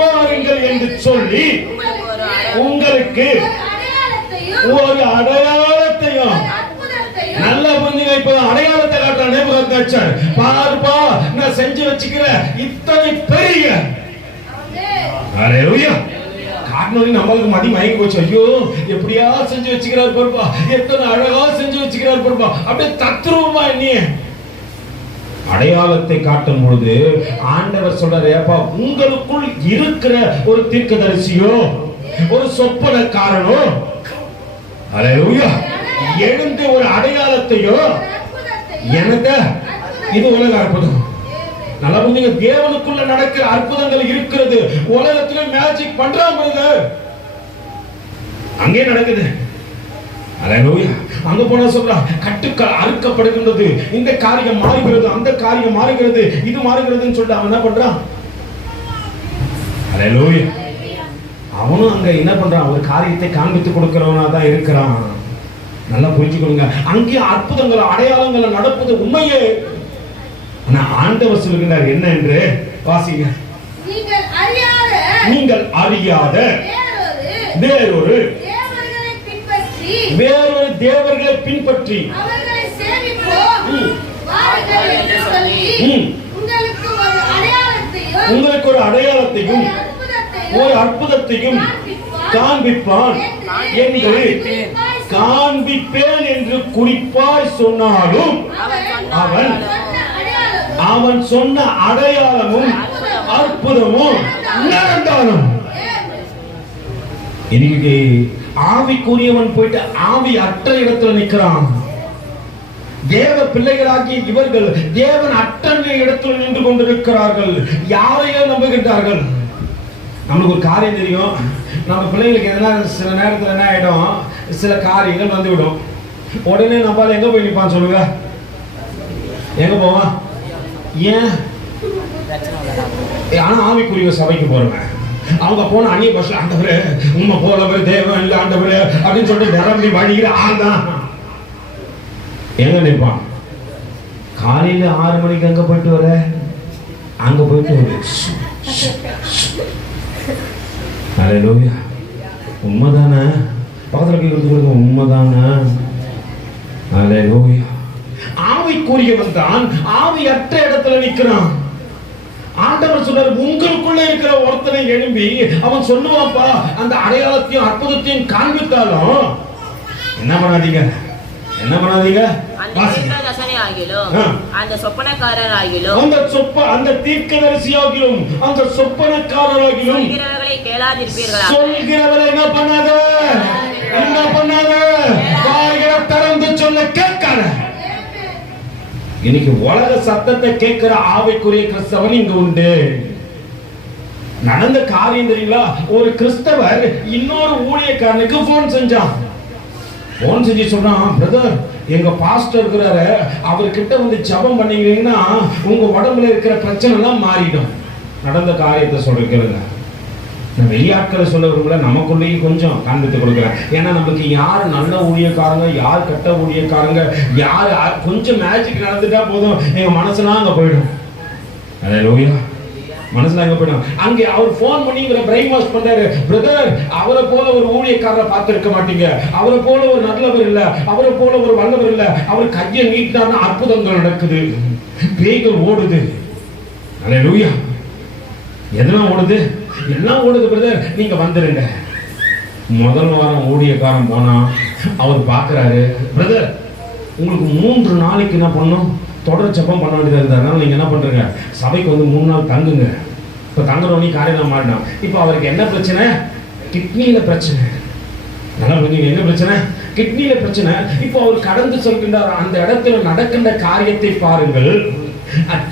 வாருங்கள் என்று சொல்லி உங்களுக்கு ஒரு அடையாளத்தையும் நல்ல புரிஞ்சுங்க. இப்ப அடையாளத்தை காட்டுறான் நேபுகாத்நேச்சர். பாருப்பா, நான் செஞ்சு வச்சுக்கிற இத்தனை பெரிய ஹல்லேலூயா காரணம் நம்மளுக்கு மதி மயங்கி போச்சு. ஐயோ எப்படியா செஞ்சு வச்சுக்கிறார் பாருப்பா, எத்தனை அழகா செஞ்சு வச்சுக்கிறார் பாருப்பா, அப்படியே தத்ரூபமா என்னைய அடையாளத்தை காட்டும் பொழுது ஆண்டவர் சொல்றாரு, ஏப்பா உங்களுக்குள் இருக்கிற ஒரு தீர்க்கதரிசியோ ஒரு சொப்பனக்காரனோ ஹல்லேலூயா எழுந்து ஒரு அடையாளத்தையோ எனக்கு இது உலக அற்புதம். நல்லா புரிஞ்சுங்க, தேவனுக்குள்ள நடக்கிற அற்புதங்கள் இருக்கிறது. உலகத்துல மேஜிக் பண்றாங்க, அங்கே நடக்குது. ஹல்லேலூயா. அங்க போனா சொல்றா கட்டுக்கள் அறுக்கப்படுகின்றது, இந்த காரியம் மாறுகிறது, அந்த காரியம் மாறுகிறது, இது மாறுகிறதுன்னு சொல்லிட்டு அவன் என்ன பண்றான்? ஹல்லேலூயா. அவனும் அங்க என்ன பண்றான்? ஒரு காரியத்தை காண்பித்து கொடுக்கிறவனா தான் இருக்கிறான். நல்லா புரிஞ்சுக்கொள்ளுங்க. அங்கே அற்புதங்கள் அடையாளங்கள் நடப்பது உண்மையே. ஆனா ஆண்டவர் சொல்லுகிறார் என்ன என்று வாசிங்க. நீங்கள் அறியாத வேறொரு தேவர்களை பின்பற்றி உங்களுக்கு ஒரு அடையாளத்தையும் ஒரு அற்புதத்தையும் காண்பிப்பான் என்று காண்பிப்பேன் என்று குறிப்பாய் சொன்னாலும் அவன் சொன்ன அடையாளமும் அற்புதமும் நடந்தாலும் இன்னைக்கு ஆவிக்குரியவன் போயிட்டு ஆவி அற்ற இடத்துல நிற்கிறான். தேவ பிள்ளைகளாகி இவர்கள் தேவன் அற்ற இடத்துல நின்று கொண்டிருக்கிறார்கள். யாரையோ நம்புகின்றார்கள். நம்மளுக்கு ஒரு காரியம் தெரியும், நம்ம பிள்ளைகளுக்கு எதனா சில நேரத்தில் என்ன ஆயிடும், சில காரியங்கள் வந்துவிடும். உடனே நம்மளால எங்க போய் நிற்பான்னு சொல்லுங்க, எங்க போவான்? ஏன்? ஆனா ஆவிக்குரிய சபைக்கு போறேன், அவங்க போன அந்நிய பாஷை ஆண்டவரே உண்மை போலவர் தேவன் இல்லை ஆண்டவரே அப்படின்னு சொல்லிட்டு நிரம்பி வழிகிற ஆள் தான் எங்க நிற்பான்? காலையில 6 மணிக்கு அங்க போயிட்டு வர, அங்க போயிட்டு வர. ஹல்லேலூயா. உண்மைதானே? பக்கத்துல கேட்கறது உண்மைதானே? ஹல்லேலூயா. ஆவிக்குரியவன் தான் ஆவியற்ற இடத்துல நிற்கிறான். ஆண்டவர் சொல்றாரு, உங்களுக்குள்ள இருக்கிற ஒருத்தனை எழும்பி அவன் சொல்லுவாப்பா அந்த அடையாளத்தையும் அற்புதத்தையும் காண்பித்தாலும் என்ன பண்ணாதீங்க, என்ன பண்ணாதீங்க? அந்த சொப்பனக்காரராகிலும் அந்த தீர்க்கதரிசியாகிலும் அந்த சொப்பனக்காரராகிலும் சொல்கிறவரை என்ன பண்ணாத, என்ன பண்ணாத, வாய்களை திறந்து சொல்ல கேட்காத. இன்னைக்கு உலக சத்தத்தை கேட்கிற ஆவிக்குரிய கிறிஸ்தவன் இங்க உண்டு. நடந்த காரியம் தெரியுங்களா? ஒரு கிறிஸ்தவர் இன்னொரு ஊழியக்காரனுக்கு போன் செஞ்சான். போன் செஞ்சு சொல்றான், பிரதர் எங்க பாஸ்டர் இருக்கிறாரு, அவர்கிட்ட வந்து ஜெபம் பண்ணீங்கன்னா உங்க உடம்புல இருக்கிற பிரச்சனை எல்லாம் மாறிடும். நடந்த காரியத்தை சொல்றேன். நான் வெளியாட்களை சொல்ல விரும்பல, நமக்குள்ளேயே கொஞ்சம் காண்பித்து கொடுக்குறேன். ஏன்னா நமக்கு யார் நல்ல ஊழியக்காரங்க, யார் கெட்ட ஊழியக்காரங்க, யார் கொஞ்சம் மேஜிக் நடந்துட்டா போதும் எங்க மனசுலாம் அங்க போயிடும். ஹல்லேலூயா. மனசுல எங்க போயிடும். அங்கே அவர் போன் பண்ணி இவரை பிரைன் வாஷ் பண்றாரு. பிரதர் அவரை போல ஒரு ஊழியக்காரரை பார்த்திருக்க மாட்டீங்க, அவரை போல ஒரு நல்லவர் இல்ல, அவரை போல ஒரு வல்லவர் இல்ல, அவர் கையை நீட்டான அற்புதங்கள் நடக்குது, பேய்கள் ஓடுது. ஹல்லேலூயா. எதெல்லாம் ஓடுது? எல்லாம் ஓடுது. பிரதர் நீங்க வந்துருங்க. முதல் வாரம் ஊழியக்காரன் போனா அவர் பாக்குறாரு, பிரதர் உங்களுக்கு 3 நாளைக்கு என்ன பண்ணும், தொடர் ஜெபம் பண்ண வேண்டியது இருக்குது. அதனால நீங்க என்ன பண்றீங்க, சபைக்கு வந்து 3 நாள் தங்குங்க. இப்ப தங்குறவனி காரியம் மாறினான். இப்ப அவருக்கு என்ன பிரச்சனை? கிட்னியில பிரச்சனை. என்ன பிரச்சனை? கிட்னியில பிரச்சனை. இப்போ அவர் கடந்து செல்கின்றார். அந்த இடத்துல நடக்கின்ற காரியத்தை பாருங்கள்.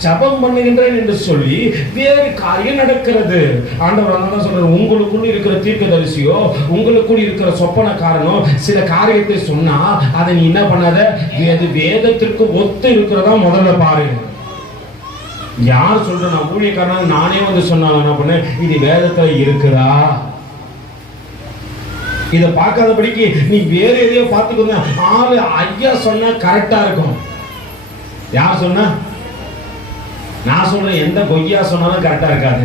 ஜெபம் பண்ணுகின்றேன் என்று சொல்லி வேறு காரியம் நடக்கிறது. ஆண்டவர் அதான் சொல்றாரு, உங்களுக்குள் இருக்கிற தீர்க்கதரிசியோ உங்களுக்குள் இருக்கிற சொப்பனக்காரனோ சில காரியத்தை சொன்னா அதை நீ என்ன பண்ணாத, வேதத்திற்கு ஒத்து இருக்கிறதா முதல்ல பாருங்க. யார் சொல்ற நான் ஊழியக்காரன் நானே வந்து சொன்னாலும் என்ன பண்ண, இது வேதத்துல இருக்குதா? இதை பார்க்காதபடிக்கு நீ வேற எதையோ பார்த்துக்கோங்க. ஆளு ஐயா சொன்னா கரெக்டா இருக்கும். யார் சொன்னா? நான் சொல்றேன், எந்த பொய்யா சொன்னாலும் கரெக்டா இருக்காது.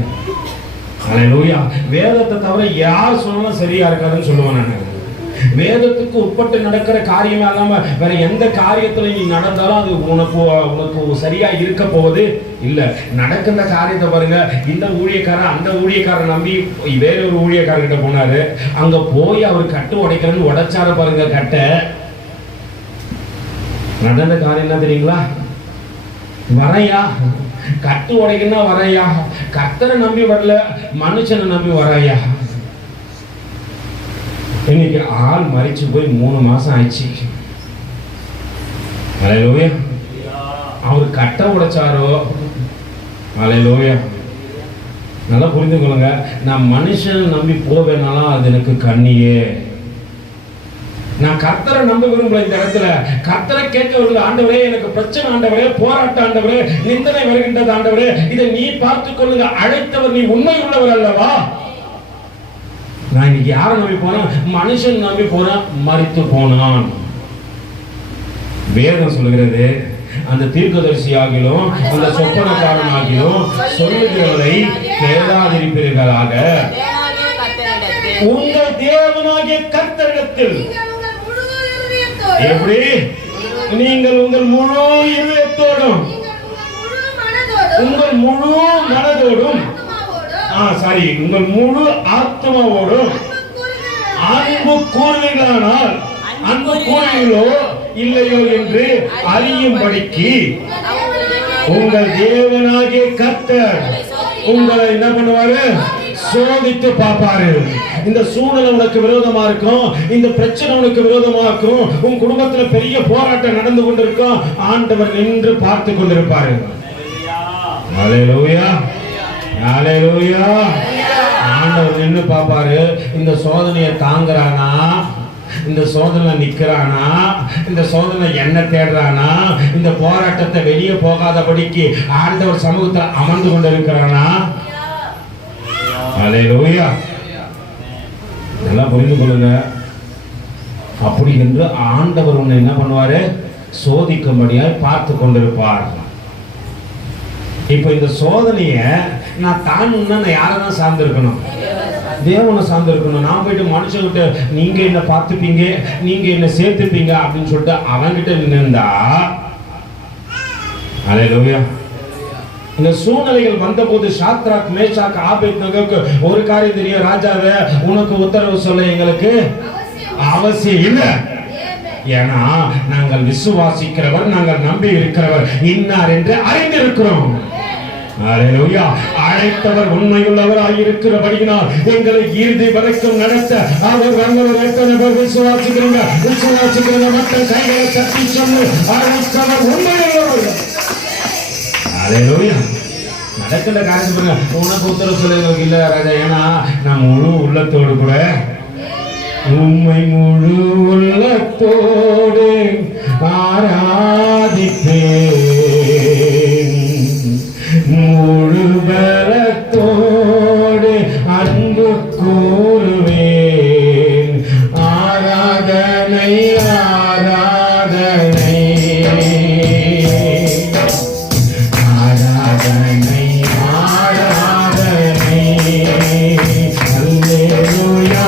அல்லேலூயா. வேதத்தை தவிர யார் சொன்னாலும் சரியா இருக்காதுன்னு சொல்லுவேன் நான். வேதத்துக்கு உட்பட்டு நடக்கிற காரியமே இல்லாம வேற எந்த காரியத்துல நீ நடந்தாலும் அது உனக்கு சரியா இருக்க போவது இல்ல. நடக்கின்ற காரியத்தை பாருங்க. இந்த ஊழியக்காரன் அந்த ஊழியக்காரன் நம்பி வேற ஒரு ஊழியக்காரர்கிட்ட போனாரு. அங்க போய் அவர் கட்டு உடைக்கிறேன்னு உடைச்சாரு பாருங்க கட்ட. நடந்த காரியம் என்ன தெரியுங்களா? வரையா கட்டு உடைக்கணும் வரையா, கர்த்தரை நம்பி வரல, மனுஷனை நம்பி வரையா. இன்னைக்கு ஆள் மறிச்சு போய் 3 மாசம் ஆயிடுச்சு. அல்லேலூயா. அவர் கட்ட உடைச்சாரோ, அல்லேலூயா. நல்லா புரிந்து கொள்ளுங்க. நான் மனுஷனை நம்பி போவேனாலும் அது எனக்கு கண்ணியே. நான் கர்த்தரை நம்ப விரும்பல. இந்த இடத்துல கர்த்தரை கேட்க விரும்பல. ஆண்டவரே எனக்கு பிரச்சனை, ஆண்டவரே போராட்டம், ஆண்டவரே நிந்தனை வருகின்றது, ஆண்டவரே இதை நீ பார்த்துக் கொள்ளுங்க. அழைத்தவர் நீ உண்மை உள்ளவர் அல்லவா? நான் இன்னைக்கு யாரை நம்பி போனேன்? மனுஷன் நம்பி போனேன், மரித்து போனான். வேதம் சொல்லுகிறது, அந்த தீர்க்கதரிசியாகிலும் அந்த சொப்பனக்காரனாகிலும் சொல்லுகிறவரை கேளாதிருப்பீர்களாக உங்கள் தேவனாகிய கர்த்தரிடத்தில். எப்படி? நீங்கள் உங்கள் முழு இதயத்தோடும் உங்கள் முழு மனதோடும் உங்கள் முழு ஆத்மாவோடும் அன்பு கூறுவீர்களானால் அன்பு கூறுவீர்களோ இல்லையோ என்று அறியும்படிக்கு உங்கள் தேவனாகிய கர்த்தர் உங்களை என்ன பண்ணுவாரு? சோதித்து பார்ப்பாரு. இந்த சூழ்நிலை உனக்கு விரோதமா இருக்கும், இந்த பிரச்சனை உனக்கு விரோதமா இருக்கும், உன் குடும்பத்துல பெரிய போராட்டம் நடந்து கொண்டிருக்கும். ஆண்டவர் நின்று பார்த்து கொண்டிருப்பாரு. அல்லேலூயா, அல்லேலூயா. ஆண்டவர் நின்று பார்ப்பாரு. இந்த சோதனையை தாங்குறானா, இந்த சோதனை நிக்கிறானா, இந்த சோதனை என்ன தேடுறானா, இந்த போராட்டத்தை வெளியே போகாதபடிக்கு ஆண்டவர் சமூகத்தில் அமர்ந்து கொண்டிருக்கிறானா? அல்லேலூயா. நல்லா புரிந்து கொள்ளுங்க. அப்படி என்று ஆண்டவர் உன்னை என்ன பண்ணுவாரு? சோதிக்கும்படியாய் பார்த்து கொண்டிருப்பார். இப்ப இந்த சோதனைய நான் தாண்டணும்னா நான் யாரதான் சார்ந்திருக்கணும்? தேவனை சார்ந்திருக்கணும். நான் போயிட்டு மனுஷன்கிட்ட நீங்க என்ன பார்த்துப்பீங்க, நீங்க என்ன சேர்த்துப்பீங்க அப்படின்னு சொல்லிட்டு அவன்கிட்ட நின்றா, அல்லேலூயா. இந்த சூழ்நிலைகள் வந்த போது சாத்ராக், மேஷாக், ஆபேத்நேகோக்கு ஒரு காரியம் தெரியும். ராஜாவே, உனக்கு உத்தரவு சொல்ல எங்களுக்கு அவசியம் இல்லை. ஏன்னா நாங்கள் விசுவாசிக்கிறவர், நாங்கள் நம்பி இருக்கிறவர் இன்னார் என்று அறிந்திருக்கிறோம். அல்லேலூயா. அழைத்தவர் உண்மையுள்ளவராய் இருக்கிறபடியினால் எங்களை இறுதி வரைக்கும் நடத்த அவர் வந்தவர். எத்தனை பேர் விசுவாசிக்கிறீங்க? விசுவாசிக்கிற மக்கள் கைகளை தட்டி சொல்லு, அழைத்தவர் உண்மையுள்ளவர். அல்லேலூயா. நடக்கிற காரியத்தை உனக்கு உத்தரவு சொல்ல எங்களுக்கு இல்லை ராஜா. ஏன்னா நான் முழு உள்ளத்தோடு கூட உண்மை முழு உள்ளத்தோடு ஆராதிப்பேன், முழு பலத்தோடு அன்பு கூறுவேன். ஆராதனை ஆராதனை ஆராதனை ஆராதனை. அல்லேலூயா.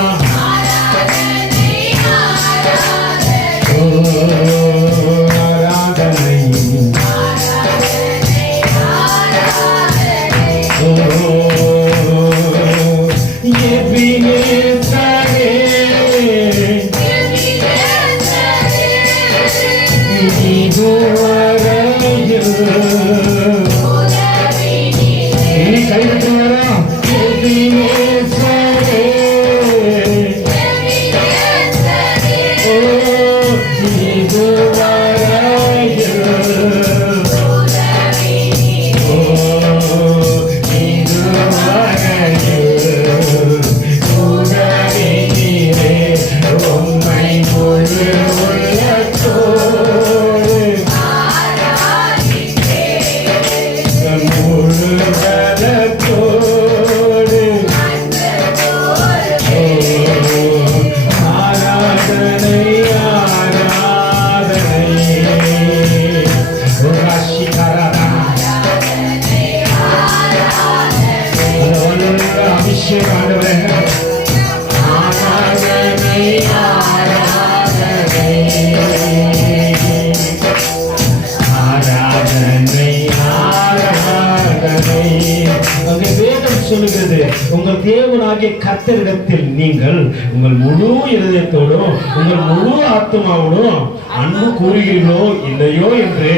தேவனாகிய கர்த்தரிடத்தில் நீங்கள் உங்கள் முழு இருதயத்தோடும் உங்கள் முழு ஆத்மாவோடும் அன்பு கூறுகிறீர்களோ இல்லையோ என்று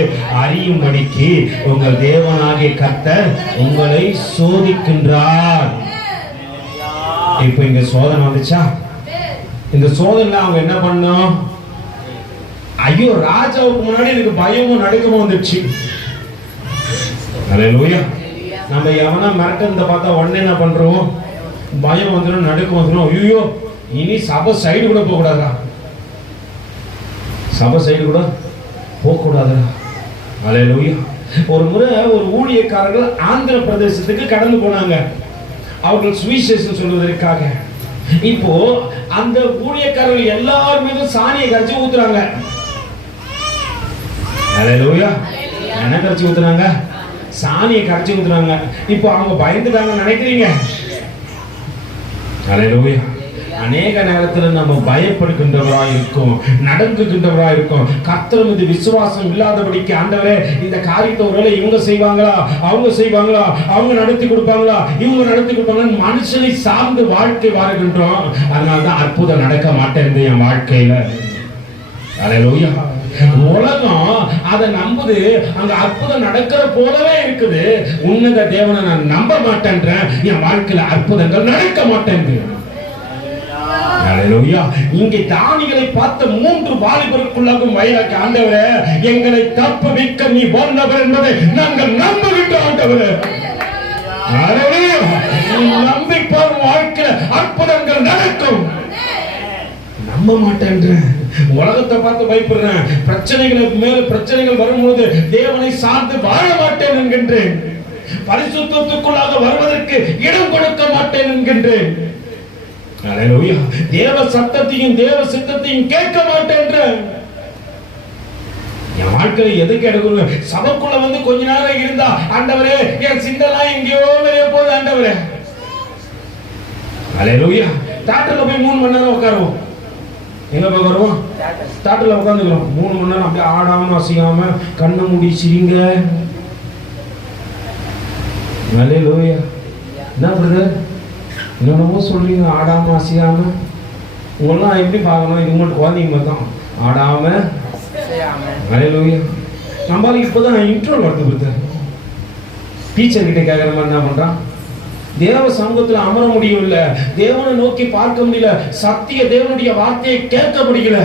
அறியும்படிக்கு உங்கள் தேவனாகிய கர்த்தர் உங்களை சோதிக்கின்றார். இப்ப இங்க சோதனை வந்துச்சா? இந்த சோதனை அவங்க என்ன பண்ணோம்? ஐயோ, ராஜாவுக்கு முன்னாடி எனக்கு பயமும் நடுக்கமும் வந்துச்சு. அல்லேலூயா. நம்ம எவனா மிரட்டத்தை பார்த்தா உடனே என்ன பண்றோம்? பயம் வந்துடும், நடுக்கம் வந்துடும். ஐயோ, இனி சபை சைடு கூட போக கூடாதா? சபை சைடு கூட போக கூடாதா? அல்லேலூயா. ஒரு முறை ஒரு ஊழியக்காரர்கள் ஆந்திர பிரதேசத்துக்கு கடந்து போனாங்க, அவர்கள் சுவிசேஷம் சொல்வதற்காக. இப்போ அந்த ஊழியக்காரர்கள் எல்லார் மீதும் சாணியை கரைச்சி ஊத்துறாங்க. அல்லேலூயா. என்ன கரைச்சி ஊத்துறாங்க? சாணியை கரைச்சி ஊத்துறாங்க. இப்போ அவங்க பயந்துட்டாங்க நினைக்கிறீங்க? அல்லேலூயா. அநேக நேரத்தில் நம்ம பயப்படுகின்றவராய் இருக்கும், நடந்துகின்றவராய் இருக்கும். கர்த்தர் மீது விசுவாசம் இல்லாதபடிக்கு, ஆண்டவரே இந்த காரியத்தை ஒருவேளை இவங்க செய்வாங்களா, அவங்க செய்வாங்களா, அவங்க நடத்தி கொடுப்பாங்களா, இவங்க நடத்தி கொடுப்பாங்கன்னு மனுஷனை சார்ந்து வாழ்க்கை வாழ்கின்றோம். அதனால்தான் அற்புதம் நடக்க மாட்டேங்குது என் வாழ்க்கையில. அல்லேலூயா. உலகம் அதை நம்புது, அங்க அற்புதம் நடக்கிற போலவே இருக்குது. உன்னத தேவனை நான் நம்ப மாட்டேன்றேன், என் வாழ்க்கையில அற்புதங்கள் நடக்க மாட்டேங்குது. அல்லேலூயா. இங்கே தானிகளை பார்த்த 3 வாலிபருக்குள்ளாகும் வயலாக்கி, ஆண்டவரே எங்களை தப்புவிக்க நீ வந்தவர் என்பதை நாங்கள் நம்புகிட்டோம் ஆண்டவரே. அல்லேலூயா. நம்பிப்பார் வாழ்க்கையில அற்புதங்கள் நடக்கும். நம்ப மாட்டேன்றேன், உலகத்தை பார்த்து பயப்படுறேன், பிரச்சனைகளுக்கு மேல பிரச்சனைகள் வரும்போது தேவனை சார்ந்து வாழ மாட்டேன் என்கின்றேன், பரிசுத்தத்துக்குள்ளாக வருவதற்கு இடம் கொடுக்க மாட்டேன் என்கின்றேன். அல்லேலூயா. தேவ சத்தத்தையும் தேவ சித்தத்தையும் கேட்க மாட்டேன். என் வாழ்க்கையில எதுக்கு எடுக்கணும்? சபைக்குள்ள வந்து கொஞ்ச நேரம் இருந்தா, ஆண்டவரே என் சிந்தெல்லாம் எங்கேயோ வெளியே போகுது ஆண்டவரே. அல்லேலூயா. தியேட்டர்ல போய் 3 மணி நேரம் உட்காருவோம். எங்க போய் வருவோம்? தியேட்டர்ல உட்காந்துக்கிறோம் 3 மணி நேரம். அப்படியே ஆடாம அசையாம கண்ணை மூடி சிரிங்க. அல்லேலூயா. என்ன பிரதர் என்னமோ சொல்றீங்க, ஆடாம அசையாம? உங்களெல்லாம் எப்படி பார்க்கணும்? இது மட்டும் குழந்தைங்க தான் ஆடாம. அல்லேலூயா. நம்மளால இப்போதான் இன்ட்ரோ வருது பிரதர். டீச்சர் கிட்ட கேட்குற மாதிரி என்ன பண்றான்? தேவ சமூகத்தில் அமர முடியவில்லை, தேவனை நோக்கி பார்க்க முடியல, சத்திய தேவனுடைய வார்த்தையை கேட்க முடியல.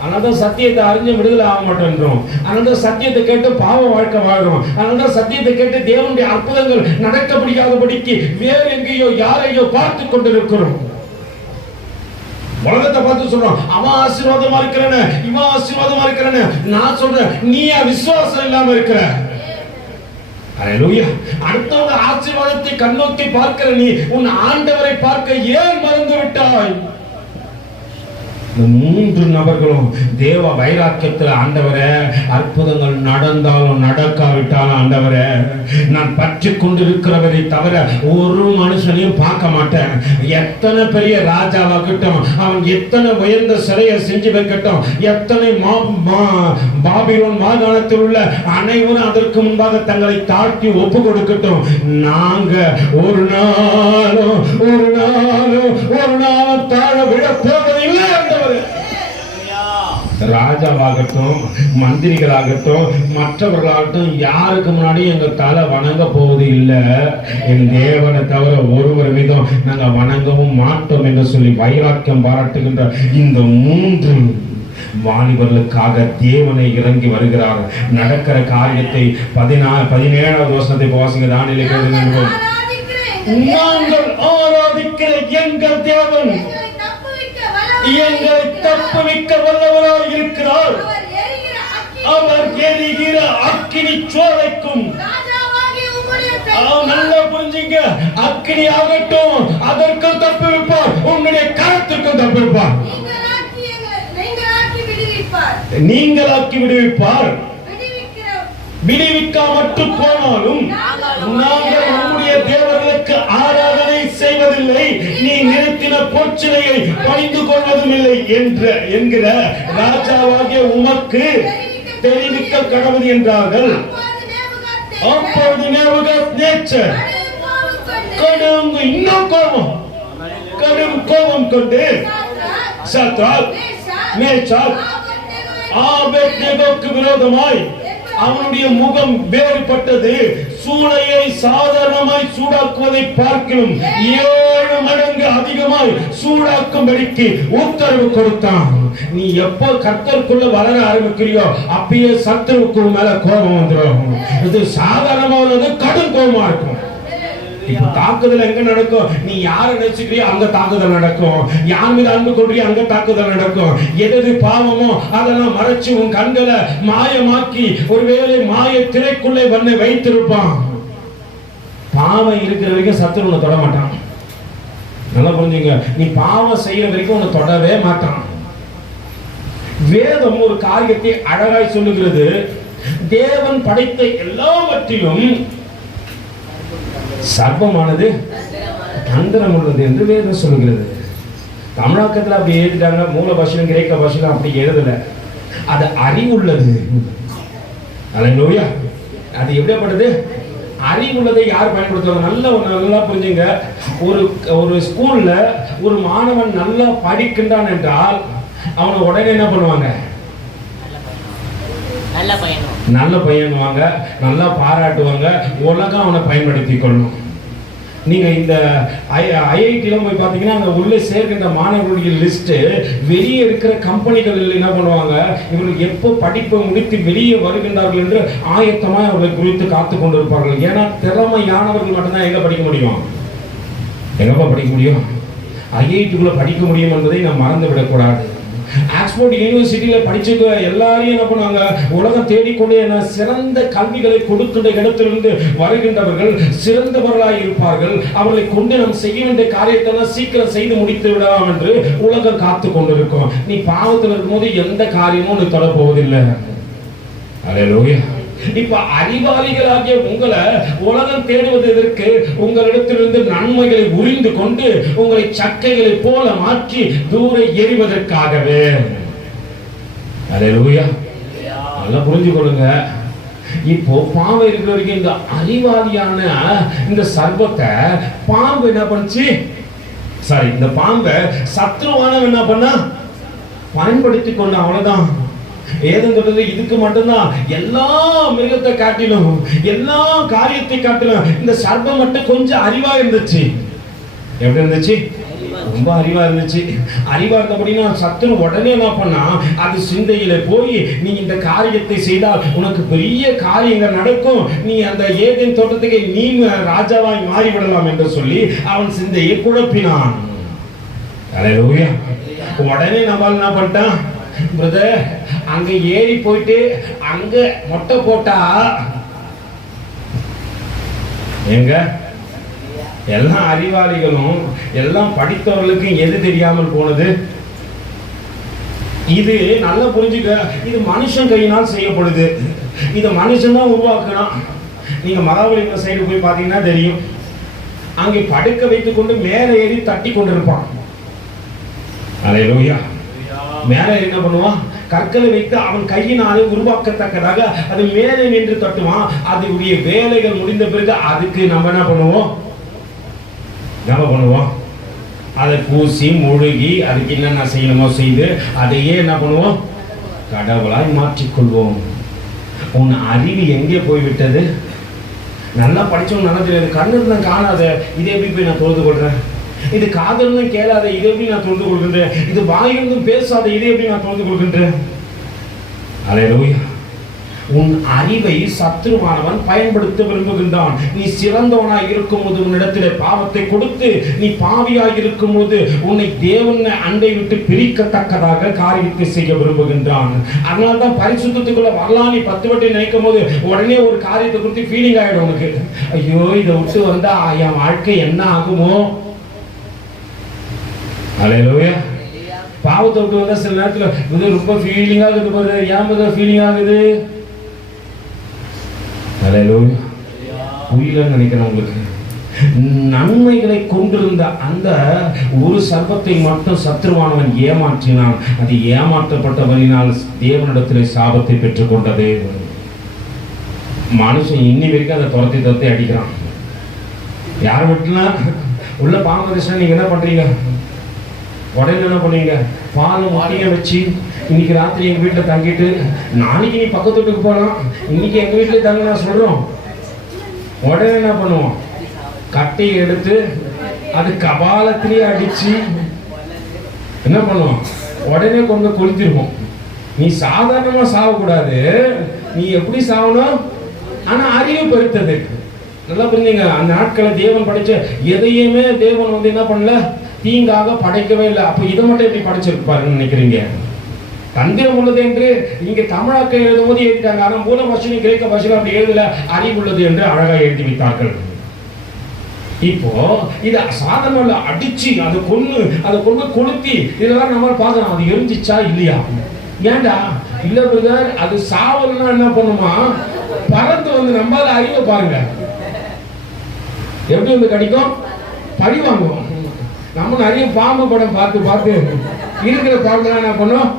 அதனால்தான் சத்தியத்தை அறிஞ்ச விடுதலை ஆக மாட்டேன்றோம். அதனால்தான் சத்தியத்தை கேட்டு பாவ வாழ்க்கை வாழ்றோம். அதனால்தான் சத்தியத்தை கேட்டு தேவனுடைய அற்புதங்கள் நடக்க முடியாதபடிக்கு வேறு எங்கேயோ யாரையோ பார்த்து கொண்டிருக்கிறோம். உலகத்தை பார்த்து சொல்றோம், அவன் ஆசீர்வாதமா இருக்கிறேன்னு, இவன் ஆசீர்வாதமா இருக்கிறேன்னு. நான் சொல்றேன், நீ விசுவாசம் இல்லாம இருக்கிற. அல்லேலூயா. அடுத்தவங்க ஆசீர்வாதத்தை கண்ணோக்கி பார்க்கிற நீ உன் ஆண்டவரை பார்க்க ஏன் மறந்து விட்டாய்? 3 நபர்களும் தேவ வைராக்கியத்தில், ஆண்டவரே அற்புதங்கள் நடந்தாலும் நடக்காவிட்டாலும் ஆண்டவரே நான் பற்றி கொண்டிருக்கிறவரை தவிர ஒரு மனுஷனையும் பார்க்க மாட்டேன். எத்தனை பெரிய ராஜாவாகட்டும், அவன் எத்தனை உயர்ந்த சிலையை செஞ்சு வைக்கட்டும், எத்தனை பாபிலோன் மாகாணத்தில் உள்ள அனைவரும் அதற்கு முன்பாக தங்களை தாழ்த்தி ஒப்பு கொடுக்கட்டும், நாங்க ஒரு நாளும் தாழ விட போவதில்லை. ராஜாவாகட்டும், மந்திரிகளாகட்டும், மற்றவர்களாகட்டும், யாருக்கு முன்னாடி எங்க தலை வணங்க போவது இல்லை. என் தேவனை தவிர ஒருவர் மீதும் நாங்க வணங்கவும் மாட்டோம் என்று சொல்லி வைராக்கியம் பாராட்டுகின்ற இந்த 3 வாலிபர்களுக்காக தேவனை இறங்கி வருகிறார். நடக்கிற காரியத்தை 17வது வசனத்தை வாசிங்க. தானியேல் கேளுங்கள். நாங்கள் ஆராதிக்கிற எங்கள் தேவன் எங்களை தப்புவிக்க வல்லவராய் இருக்கிறார். அவர் எரிகிற அக்கினி சோலைக்கும், நல்லா புரிஞ்சுங்க, அக்கினி ஆகட்டும் அதற்கு தப்புவிப்பார், உன்னுடைய கரத்திற்கு தப்புவிப்பார், நீங்களாக்கி விடுவிப்பார். விடுவிக்க மட்டும் போனாலும் நாங்கள் நம்முடைய தேவர்களுக்கு ஆராதனை செய்வதில்லை, நீ நிறுத்தின பொற்சிலையை பணிந்து கொள்வதும் இல்லை என்கிற ராஜாவாகிய உமக்கு தெரிவிக்க கடவுள் என்றார்கள். அப்பொழுது நேபுகாத்நேச்சர் இன்னும் கடும் கோபம் கொண்டு சாத்ராக், மேஷாக், ஆபேத்நேகோவுக்கு விரோதமாய் அவனுடைய முகம் வேறுபட்டது. சூளையை சாதாரணமாய் சூடாக்குவதை பார்க்கணும் 7 மடங்கு அதிகமாய் சூடாக்கும்படிக்கு உத்தரவு கொடுத்தான். நீ எப்போ கர்த்தருக்குள்ள வளர ஆரம்பிக்கிறியோ அப்பயே சத்துருவுக்கு மேல கோபம் வந்துடும். இது சாதாரணமானது கடும் கோபமா இருக்கும். இப்ப தாக்குதல் எங்க நடக்கும்? நீ யாரை நினைச்சுக்கிறியோ அங்க தாக்குதல் நடக்கும். யார் மீது அன்பு கொள்றியோ அங்க தாக்குதல் நடக்கும். எது பாவமோ அதெல்லாம் மறைச்சு உன் கண்களை மாயமாக்கி ஒருவேளை மாய திரைக்குள்ளே வந்து வைத்திருப்பான். பாவம் இருக்கிற வரைக்கும் சத்துரு உன்னை தொட மாட்டான். நல்லா புரிஞ்சுங்க. நீ பாவம் செய்யற வரைக்கும் உன்னை தொடவே மாட்டான். வேதம் ஒரு காரியத்தை அழகாய் சொல்லுகிறது. தேவன் படைத்த எல்லாவற்றிலும் சர்வமானது தந்திரம் உள்ளது என்று வேதம் சொல்லுகிறது. தமிழாக்கத்தில் அப்படி எழுதிட்டாங்க. மூல பாஷையிலும் கிரேக்க பாஷையிலும் அப்படி எழுதல. அது அறிவுள்ளது. அல்லேலூயா. அது எப்படிப்பட்டது? அறிவுள்ளதை யார் பயன்படுத்துவாங்க? நல்லா புரிஞ்சுங்க. ஒரு ஸ்கூல்ல ஒரு மாணவன் நல்லா படிக்கின்றான் என்றால் அவனை உடனே என்ன பண்ணுவாங்க? நல்ல பையனுவாங்க, நல்லா பாராட்டுவாங்க. உலகம் அவனை பயன்படுத்தி கொள்ளணும். நீங்க இந்த ஐஐடில போய் பாத்தீங்கன்னா அங்க உள்ள சேர்க்கின்ற மாணவர்களுடைய லிஸ்ட் வெளியே இருக்கிற கம்பெனிகள் என்ன பண்ணுவாங்க? இவர்கள் எப்போ படிப்பை முடித்து வெளியே வருகின்றார்கள் என்று ஆயத்தமாய் அவர்களை குறித்து காத்து கொண்டிருப்பார்கள். ஏன்னா திறமையானவர்கள் மட்டும்தான் எங்க படிக்க முடியும்? எங்கப்பா படிக்க முடியும்? ஐஐடிக்குள்ள படிக்க முடியும் என்பதை நாம் மறந்து விடக்கூடாது. ஆக்ஸ்போர்ட் யூனிவர்சிட்டியில படிச்சுக்க எல்லாரையும் என்ன பண்ணுவாங்க? உலகம் தேடிக்கொண்டே சிறந்த கல்விகளை கொடுக்கின்ற இடத்திலிருந்து வருகின்றவர்கள் சிறந்தவர்களாய் இருப்பார்கள். அவர்களை கொண்டு நாம் செய்ய வேண்டிய காரியத்தை சீக்கிரம் செய்து முடித்து விடலாம் என்று உலகம் காத்து கொண்டிருக்கும். நீ பாவத்தில் இருக்கும்போது எந்த காரியமும் நீ தொடப்போவதில்லை. அல்லேலூயா. இப்ப அறிவாளிகளாகிய உங்களை உலகம் தேடுவது எதற்கு? உங்களிடத்திலிருந்து நன்மைகளை உரிந்து கொண்டு உங்களை சக்கைகளை போல மாற்றி தூர எறிவதற்காகவே. அல்லேலூயா. நல்லா புரிஞ்சு கொள்ளுங்க. இப்போ பாம்பு இருக்கிற வரைக்கும் இந்த அறிவாளியான இந்த சர்ப்பத்தை பாம்பு என்ன பண்ணுச்சு? இந்த பாம்பை சத்ருவானவன் என்ன பண்ணா? பயன்படுத்தி கொண்ட. அவ்வளவுதான். ஏதன் சொல்றது இதுக்கு மட்டும்தான். எல்லா மிருகத்தை காட்டிலும் எல்லா காரியத்தை காட்டிலும் இந்த சர்ப்பம் மட்டும் கொஞ்சம் அறிவா இருந்துச்சு. எப்படி இருந்துச்சு? ரொம்ப அறிவா இருந்துச்சு. அறிவா இருந்தபடினா சத்துரு உடனே என்ன பண்ணா? அது சிந்தையில போய் நீ இந்த காரியத்தை செய்தால் உனக்கு பெரிய காரியங்கள் நடக்கும், நீ அந்த ஏதேன் தோட்டத்துக்கு நீ ராஜாவாய் மாறிவிடலாம் என்று சொல்லி அவன் சிந்தையை குழப்பினான். அல்லேலூயா. உடனே நம்ம என்ன பண்ணிட்டான்? பிரதர், அங்க ஏறி போயிட்டு அங்க மொட்டை போட்டா எங்க எல்லா அறிவாளிகளும் எல்லாம் படித்தவர்களுக்கு எது தெரியாமல் போனது? இது நல்லா புரிஞ்சுக்க. இது மனுஷன் கையினால் செய்யப்படுது. இது மனுஷன் தான் உருவாக்குறான். நீங்க மராவளி சைடு போய் பாத்தீங்கன்னா தெரியும். அங்கே படுக்க வைத்துக் கொண்டு மேலே ஏறி தட்டி கொண்டிருப்பான். அல்லேலூயா. மேலே என்ன பண்ணுவான்? கற்களை வைத்து அவன் கையினாலே உருவாக்கத்தக்கதாக அது மேலே நின்று தட்டுவான். அதனுடைய வேலைகள் முடிந்த பிறகு அதுக்கு நம்ம என்ன பண்ணுவோம்? அதை பூசி முழுகி அதுக்கு என்னென்ன செய்யணுமோ செய்து அதையே என்ன பண்ணுவோம்? கடவுளாய் மாற்றிக்கொள்வோம். உன் அறிவு எங்கே போய்விட்டது? நல்லா படிச்சவங்க நல்லா தெரியாது. கண்ணு தான் காணாத இதை எப்படி போய் நான் தொழுது கொள்றேன்? இது காதலும் கேளாத இதை எப்படி நான் தொழுது கொள்கின்றேன்? இது வாயிருந்தும் பேசாத இதை எப்படி நான் தொழுது கொள்கின்றேன்? அல்லேலூயா. உன் அறிவை சத்துருவானவன் பயன்படுத்த விரும்புகின்றான். நீ சிறந்தவனாய் இருக்கும்போது உன்னிடத்திலே பாவத்தை கொடுத்து நீ பாவியாய் இருக்கும்போது உன்னை தேவன் அண்டை விட்டு பிரிக்கத்தக்கதாக காரியத்தை செய்ய விரும்புகின்றான். அதனால்தான் பரிசுத்தத்துக்குள்ள வரலாம் நீ 10 வாட்டி நினைக்கும் போது உடனே ஒரு காரியத்தை குறித்து ஃபீலிங் ஆயிடும் உனக்கு. ஐயோ, இதை விட்டு வந்தா என் வாழ்க்கை என்ன ஆகுமோ? அல்லேலூயா. பாவத்தை விட்டு வந்தா சில நேரத்துல இது ரொம்ப ஃபீலிங் ஆகுது பாரு. ஏன் ஃபீலிங் ஆகுது? அல்லேலூயா. புரியலன்னு நினைக்கிறேன் உங்களுக்கு. நன்மைகளை கொண்டிருந்த அந்த ஒரு சர்ப்பத்தை மட்டும் சத்ருவானவன் ஏமாற்றினான். அது ஏமாற்றப்பட்டவனினால் தேவனிடத்திலே சாபத்தை பெற்றுக் கொண்டது. மனுஷன் இன்னி வரைக்கும் அதை துரத்தி அடிக்கிறான். யார் வீட்டுனா உள்ள பாம்பு வந்துச்சுன்னா நீங்க என்ன பண்றீங்க? உடனே என்ன பண்ணுவீங்க? பால் முட்டையை வச்சு இன்னைக்கு ராத்திரி எங்க வீட்டுல தங்கிட்டு நாளைக்கு நீ பக்கத்து வீட்டுக்கு போகலாம், இன்னைக்கு எங்க வீட்டுல தங்க நான் சொல்றோம். உடனே என்ன பண்ணுவோம்? கட்டையை எடுத்து அது கபாலத்திலேயே அடிச்சு என்ன பண்ணுவோம்? உடனே கொண்டு கொளுத்திருவோம். நீ சாதாரணமா சாவக்கூடாது, நீ எப்படி சாவணும்? ஆனா அறிவு பெருத்தது. நல்லா புரிஞ்சுங்க. அந்த நாட்களை தேவன் படைச்ச எதையுமே தேவன் வந்து என்ன பண்ணல? தீங்காக படைக்கவே இல்லை. அப்ப இதை மட்டும் எப்படி படைச்சிருப்பாருன்னு நினைக்கிறீங்க? தந்திரம் உள்ளது என்று இங்க தமிழாக்க எழுதும் போது எழுதிட்டாங்க. ஆனா மூல பாஷையும் கிரேக்க பாஷையும் அப்படி எழுதல, அறிவு உள்ளது என்று அழகா எழுதி வைத்தார்கள். இப்போ இத சாதனம்ல அடிச்சு அதை கொண்டு கொளுத்தி இதெல்லாம் நம்ம பார்க்கலாம். அது எரிஞ்சிச்சா இல்லையா? ஏண்டா இல்ல பிரதர், அது சாவல்னா என்ன பண்ணுமா? பறந்து வந்து நம்மளால அறிவை பாருங்க எப்படி வந்து கிடைக்கும்? பழி வாங்குவோம். நம்ம நிறைய பாம்பு படம் பார்த்து இருக்கிற பாம்புலாம் என்ன பண்ணும்?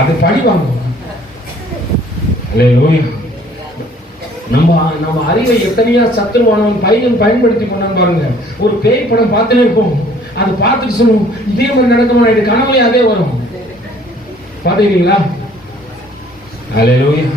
அது பழி வாங்குவோம். நம்ம அறிவை எத்தனையா சத்துருவானவன் பயன்படுத்தி கொண்டான் பாருங்க. ஒரு பேய் படம் பார்த்துனே இருப்போம், அது பார்த்துட்டு சொல்லுவோம் இதே மாதிரி நடக்குமா, இது கனவுலே அதே வரும். பாத்தீங்களா? அல்லேலூயா.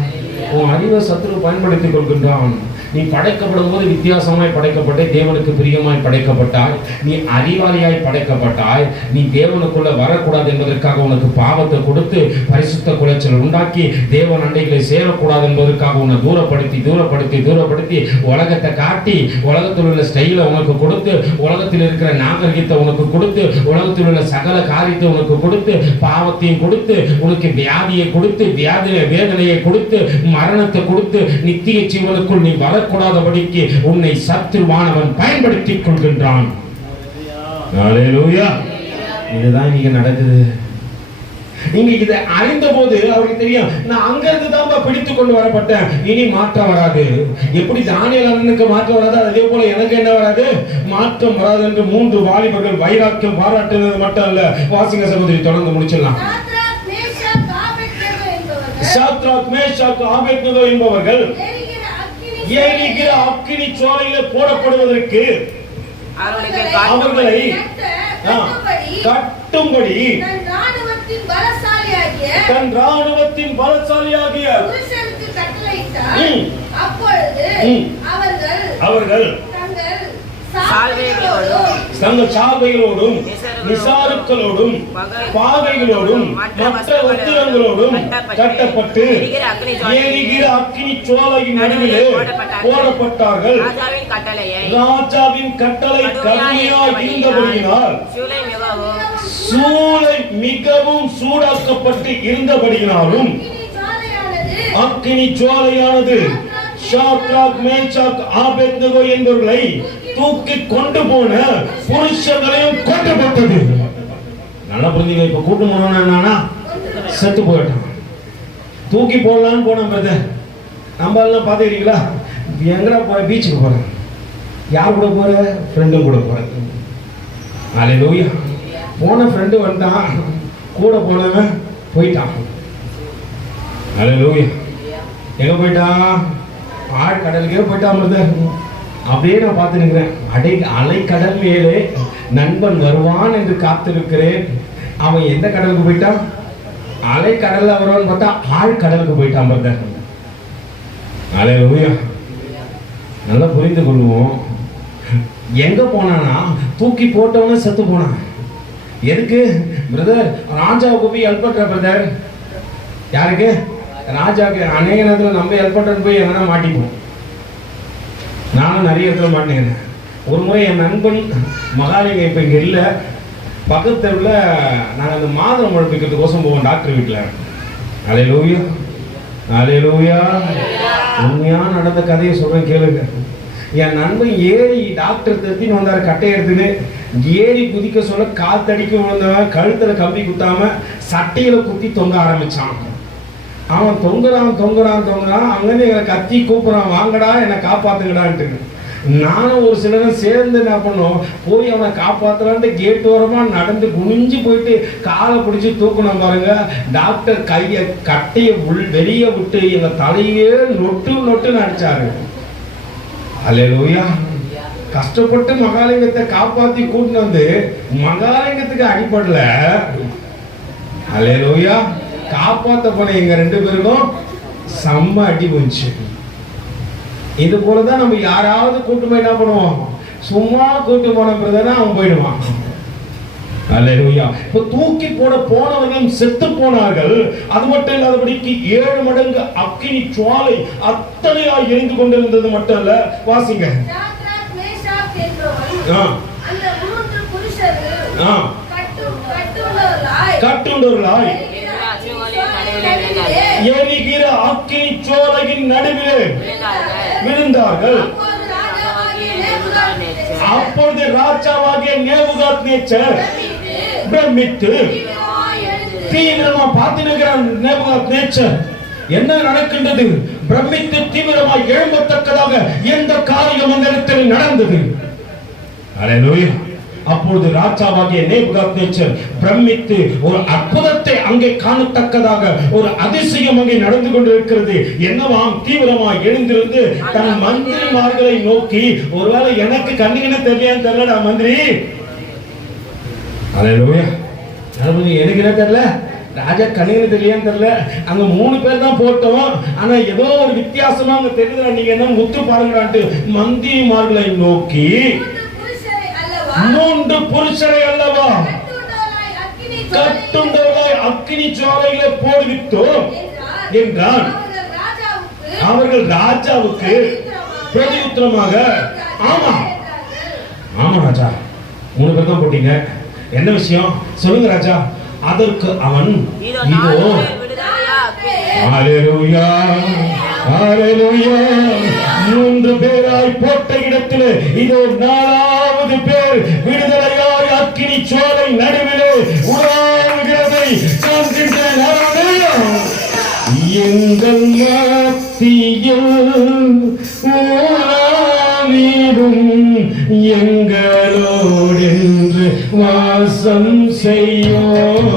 உன் அறிவை சத்துரு பயன்படுத்திக் கொள்கின்றான். நீ படைக்கப்படும் போது வித்தியாசமாய் படைக்கப்பட்டு தேவனுக்கு பிரியமாய் படைக்கப்பட்டாய். நீ அறிவாளியாய் படைக்கப்பட்டாய். நீ தேவனுக்குள்ள வரக்கூடாது என்பதற்காக உனக்கு பாவத்தை கொடுத்து பரிசுத்த குலைச்சல் உண்டாக்கி தேவன் அண்டைகளை சேரக்கூடாது என்பதற்காக உன்னை தூரப்படுத்தி உலகத்தை காட்டி உலகத்தில் உள்ள ஸ்டைலை உனக்கு கொடுத்து உலகத்தில் இருக்கிற நாகரிகத்தை உனக்கு கொடுத்து உலகத்தில் உள்ள சகல காரியத்தை உனக்கு கொடுத்து பாவத்தையும் கொடுத்து உனக்கு வியாதியை கொடுத்து வேதனையை கொடுத்து மரணத்தை கொடுத்து நித்திய ஜீவனுக்குள் நீ வரக்கூடாதபடிக்கு உன்னை சத்துருவானவன் பயன்படுத்திக் கொள்கின்றான். அல்லேலூயா. இதுதான் இங்க நடக்குது. நீங்க இதை அறிந்த போது அவருக்கு தெரியும், நான் அங்கிருந்து தான் பிடித்து கொண்டு வரப்பட்டேன், இனி மாற்றம் வராது. எப்படி தானியேல் அண்ணனுக்கு மாற்றம் வராது, அதே போல எனக்கு என்ன வராது? மாற்றம் வராது என்று 3 வாலிபர்கள் வைராக்கியம் பாராட்டுவது மட்டும் அல்ல. வாசிங்க சகோதரி, தொடர்ந்து முடிச்சிடலாம். சாத்ராக் மேஷாக் ஆபேத்நேகோ என்பவர்கள் எரிகிற அக்கினி ஜுவாலையிலே போடப்படுவதற்கு அவர்களை கட்டும்படி தன் ராணுவத்தின் பலசாலியாகிய அவர்கள் தங்கள் சால்வைகளோடும் நிசாருக்களோடும் பாகைகளோடும் மற்ற உத்திரங்களோடும் கட்டப்பட்டு எரிகிற அக்கினி ஜுவாலையின் நடுவிலே போடப்பட்டார்கள். ராஜாவின் கட்டளை கடுமையாய் இருந்தபடியினால் சூளை மிகவும் சூடாக்கப்பட்டு இருந்தபடியினாலும் அக்கினி ஜுவாலையானது சாத்ராக் மேஷாக் ஆபேத்நேகோ என்பவர்களை தூக்கி கொண்டு போன புருஷர்களையும் கொண்டு போட்டது. நல்லா புரிஞ்சுங்க. இப்ப கூட்டு போனோம்னா என்னன்னா செத்து போயிட்டான். தூக்கி போடலான்னு போன பிரதர், நம்ம எல்லாம் பாத்துக்கிறீங்களா? எங்கடா போற? பீச்சுக்கு போறேன். யார் கூட போற? ஃப்ரெண்டும் கூட போறேன். அல்லேலூயா. போன ஃப்ரெண்டு வந்தான், கூட போனவன் போயிட்டான். அல்லேலூயா. எங்க போயிட்டான்? ஆழ்கடலுக்கே போயிட்டான் பிரதர். அப்படியே நான் பார்த்து நிற்கிறேன். அலைக்கடல் மேலே நண்பன் வருவான் என்று காத்திருக்கிறேன். அவன் எந்த கடலுக்கு போயிட்டான்? அலைக்கடல்ல வருவான்னு பார்த்தா ஆழ்கடலுக்கு போயிட்டான் பிரதர். அல்லேலூயா. நல்லா புரிந்து கொள்வோம். எங்க போனானா? தூக்கி போட்டவன செத்து போனான். எதுக்கு பிரதர்? ராஜாவுக்கு போய் ஹெல்ப் பண்ற பிரதர். யாருக்கு? ராஜாவுக்கு. அநேக நேரத்தில் நம்ம ஹெல்ப் பண்றது போய் எங்கன்னா மாட்டிப்போம். நானும் நிறைய இடத்துல மாட்டேன். ஒரு முறை என் நண்பன் மகாலிங்க இப்போ இங்கே இல்லை, பக்கத்தில் நாங்கள் அந்த மாதம் முழப்பிக்கிறதுக்கோசம் போவோம் டாக்டர் வீட்டில். அல்லேலூயா. அல்லேலூயா. உண்மையாக நடந்த கதையை சொல்கிறேன் கேளுங்க. என் நண்பன் ஏறி டாக்டர் திருத்தின்னு வந்தார். கட்டையை எடுத்துன்னு ஏறி குதிக்க சொல்ல காத்தடிக்க விழுந்தவன் கழுத்தில் கம்பி குத்தாம சட்டையில் குத்தி தொங்க ஆரம்பிச்சான். அவன் தொங்குறான். அங்கே எங்களை கத்தி கூப்பிட்றான், வாங்கடா என்னை காப்பாத்துங்கடான்ட்டு. நானும் ஒரு சிலரும் சேர்ந்து என்ன பண்ணோம், போய் அவனை காப்பாற்றலான்ட்டு கேட்டு ஓரமாக நடந்து குனிஞ்சு போயிட்டு காலை பிடிச்சி தூக்கணும் பாருங்க. டாக்டர் கையை கட்டையை வெளியே விட்டு எங்கள் தலையே நொட்டுன்னு அடிச்சாரு. அல்லேலூயா. கஷ்டப்பட்டு மகாலிங்கத்தை காப்பாத்தி கூட்டிட்டு வந்து மகாலிங்கத்துக்கு அடிப்படல. அல்லேலூயா. காப்பாத்த போன எங்க 2 பேருக்கும் செம்ம அடி போச்சு. இது போலதான் நம்ம யாராவது கூட்டு போய் என்ன பண்ணுவோம், சும்மா கூட்டு போன பிறகுதான் அவன் போயிடுவான். அல்லேலூயா. இப்ப தூக்கி போனவர்களும் செத்து போனார்கள். அது மட்டும் இல்லாதபடிக்கு 7 மடங்கு அக்கினி ஜுவாலை அத்தனையாய் எரிந்து கொண்டிருந்தது மட்டும் அல்ல. வாசிங்க. கட்டுண்டவர்களாய் எரிகிற அக்கினி ஜுவாலையின் நடுவிலே விழுந்தார்கள். அப்பொழுது ராஜாவாகிய நேபுகாத்நேச்சர் பிரமித்து தீவிரமா பார்த்துக்கிறான். நேபுகாத்நேச்சர் என்ன நடக்கின்றது? பிரமித்து தீவிரமாய் எழும்பத்தக்கதாக எந்த காரியம் அந்த இடத்தில் நடந்தது? அல்லேலூயா. அப்பொழுது ராஜாவாகிய நேபுகாத்நேச்சர் பிரமித்து ஒரு அற்புதத்தை அங்கே காணத்தக்கதாக ஒரு அதிசயம் அங்கே நடந்து கொண்டிருக்கிறது. என்னவாம்? தீவிரமாய் எழுந்திருந்து தன் மந்திரிமார்களை நோக்கி, ஒருவேளை எனக்கு கண்ணுன்னு தெரியான்னு தெரியலடா மந்திரி. அல்லேலூயா. எனக்கு என்ன தெரியல, ராஜா கண்ணுன்னு தெரியான்னு தெரியல, அங்க 3 பேர் தான் போட்டோம், ஆனா ஏதோ ஒரு வித்தியாசமா அங்க தெரியுதுடா, நீங்க என்ன முத்து பாருங்கடான்ட்டு மந்திரிமார்களை நோக்கி, 3 புருஷரை அல்லவா கட்டுண்டவர்களாய் அக்கினி ஜுவாலைகளை போடுவித்தோம் என்றான். அவர்கள் ராஜாவுக்கு பிரதியுத்தரமாக, ஆமா ஆமா ராஜா, 3 பேர் தான் போட்டீங்க, என்ன விஷயம் சொல்லுங்க ராஜா. அதற்கு அவன், இதோ அல்லேலூயா அல்லேலூயா, 3 பேராய் போட்ட இடத்திலே இதோ 4வது பேர் விடுதலையாய் அக்கினி ஜுவாலை நடுவிலே உலாவுகிறதை காண்கின்றேன். அல்லேலூயா. எங்கள் மத்தியில் உலாவிடும் எங்களோடென்று வாசம் செய்யும்.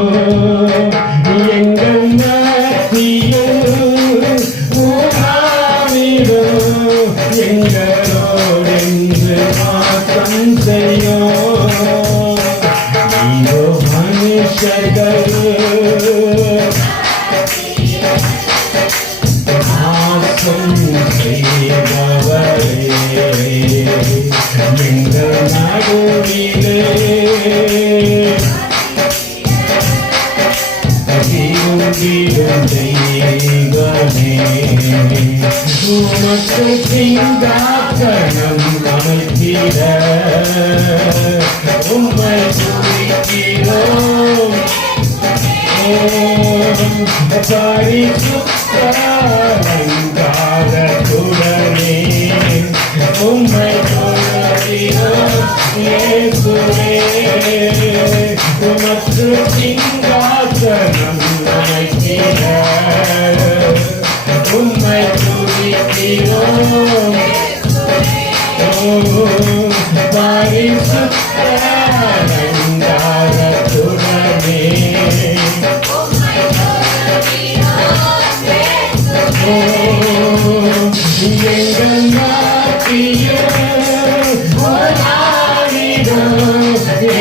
எங்கள் மத்தியில் உலாவிடும் எங்களோடென்று வாசம் செய்யும். இதோ மனுஷர்கள் வாசம் செய்பவரே, எங்கள் நடுவிலே தங்கிடும் தெய்வமே, உமக்கு சிங்காசனம் அமைத்திட உம்மை துதிக்கிறோம். பரிசுத்த அலங்காரத்துடனே உம்மை துதிக்கிறோம் இயேசுவே. உமக்கு சிங்காசனம் அமைத்திட உம்மை துதிக்கிறோம். பரிசுத்த அலங்காரத்துடனே எங்கள் நாட்டில்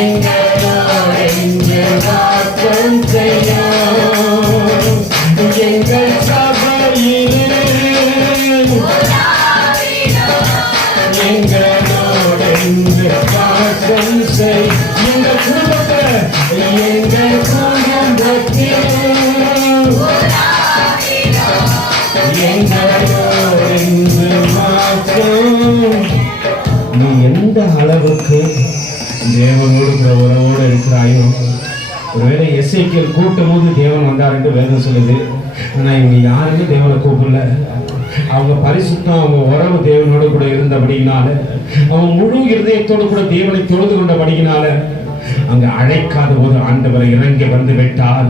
எங்களோடென்று வாசம் செய்யும். எங்கள் சபையில் எங்களோடென்று வாசம் செய். எங்கள் குடும்பத்தில் நீ எந்த அளவுக்கு தேவனோடு உறவோடு இருக்கிறாயோ. ஒருவேளை எசேக்கியேல் கூட்டும் போது தேவன் வந்தார் என்று வேதம் சொல்லுது. ஆனா இவங்க யாருமே தேவனை கூப்பிடல. அவங்க பரிசுத்தம், அவங்க உறவு தேவனோடு கூட இருந்தபடினால, அவங்க முழு இருதயத்தோடு கூட தேவனை தொழுது கொண்டபடியினால அங்க அழைக்காத போது ஆண்டவர் இறங்கி வந்து விட்டார்.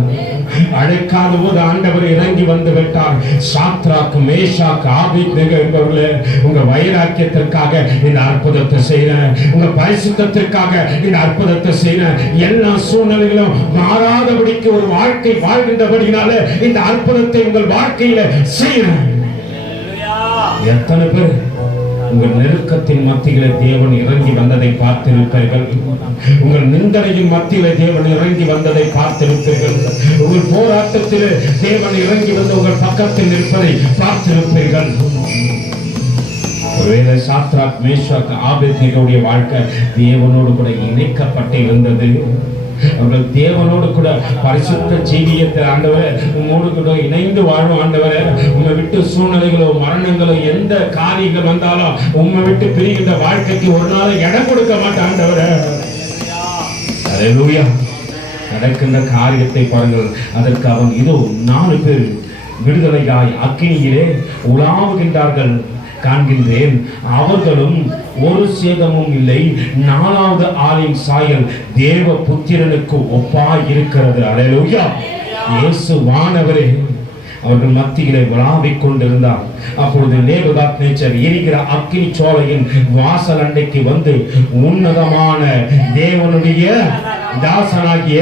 அழைக்காத போது ஆண்டவர் இறங்கி வந்து விட்டார். சாத்ராக், மேஷாக், ஆபேத்நேகோ என்பவர்களே, உங்க வைராக்கியத்திற்காக இந்த அற்புதத்தை செய்யறேன், உங்க பரிசுத்தத்திற்காக இந்த அற்புதத்தை செய்யறேன். எல்லா சூழ்நிலைகளும் மாறாதபடிக்கு ஒரு வாழ்க்கை வாழ்கின்றபடினால இந்த அற்புதத்தை உங்கள் வாழ்க்கையில செய்யறேன். எத்தனை பேர் உங்கள் நெருக்கத்தின் மத்தியிலே தேவன் இறங்கி வந்ததை பார்த்திருப்பீர்கள். உங்கள் நிந்தனையின் மத்தியிலே தேவன் இறங்கி வந்ததை பார்த்திருப்பீர்கள். உங்கள் போராட்டத்திலே தேவன் இறங்கி வந்து உங்கள் பக்கத்தில் இருப்பதை பார்த்திருப்பீர்கள். ஒருவேளை சாத்ராக், மேஷாக், ஆபேத்நேகோவுடைய வாழ்க்கை தேவனோடு கூட இணைக்கப்பட்டு இருந்தது. அவர்கள் தேவனோடு கூட பரிசுத்த ஜீவியத்தை ஆண்டவரே உம்மோடு கூட இணைந்து வாழும் ஆண்டவரே, உம்மை விட்டு சூழ்நிலைகளோ மரணங்களோ எந்த காரியங்கள் வந்தாலும் உம்மை விட்டு பிரிகின்ற வாழ்க்கைக்கு ஒரு நாள் இடம் கொடுக்க மாட்டேன் ஆண்டவரே. அல்லேலூயா. நடக்கின்ற காரியத்தை பாருங்கள். அதற்கு அவன் இதோ 4 பேர் விடுதலையாய் அக்கினியிலே உலாவுகின்றார்கள் காண்கின்றேன். அவர்களும் ஒரு சேதமும் இல்லை. 4வது ஆளின் சாயல் தேவ புத்திரனுக்கு ஒப்பாய் இருக்கிறது. அல்லேலூயா. இயேசு வானவரே அவர்கள் மத்தியிலே விளாவிக் கொண்டிருந்தார். அப்பொழுது நேபுகாத்நேச்சர் எரிகிற அக்கினி சோலையின் வாசல் அண்டைக்கு வந்து உன்னதமான தேவனுடைய தாசனாகிய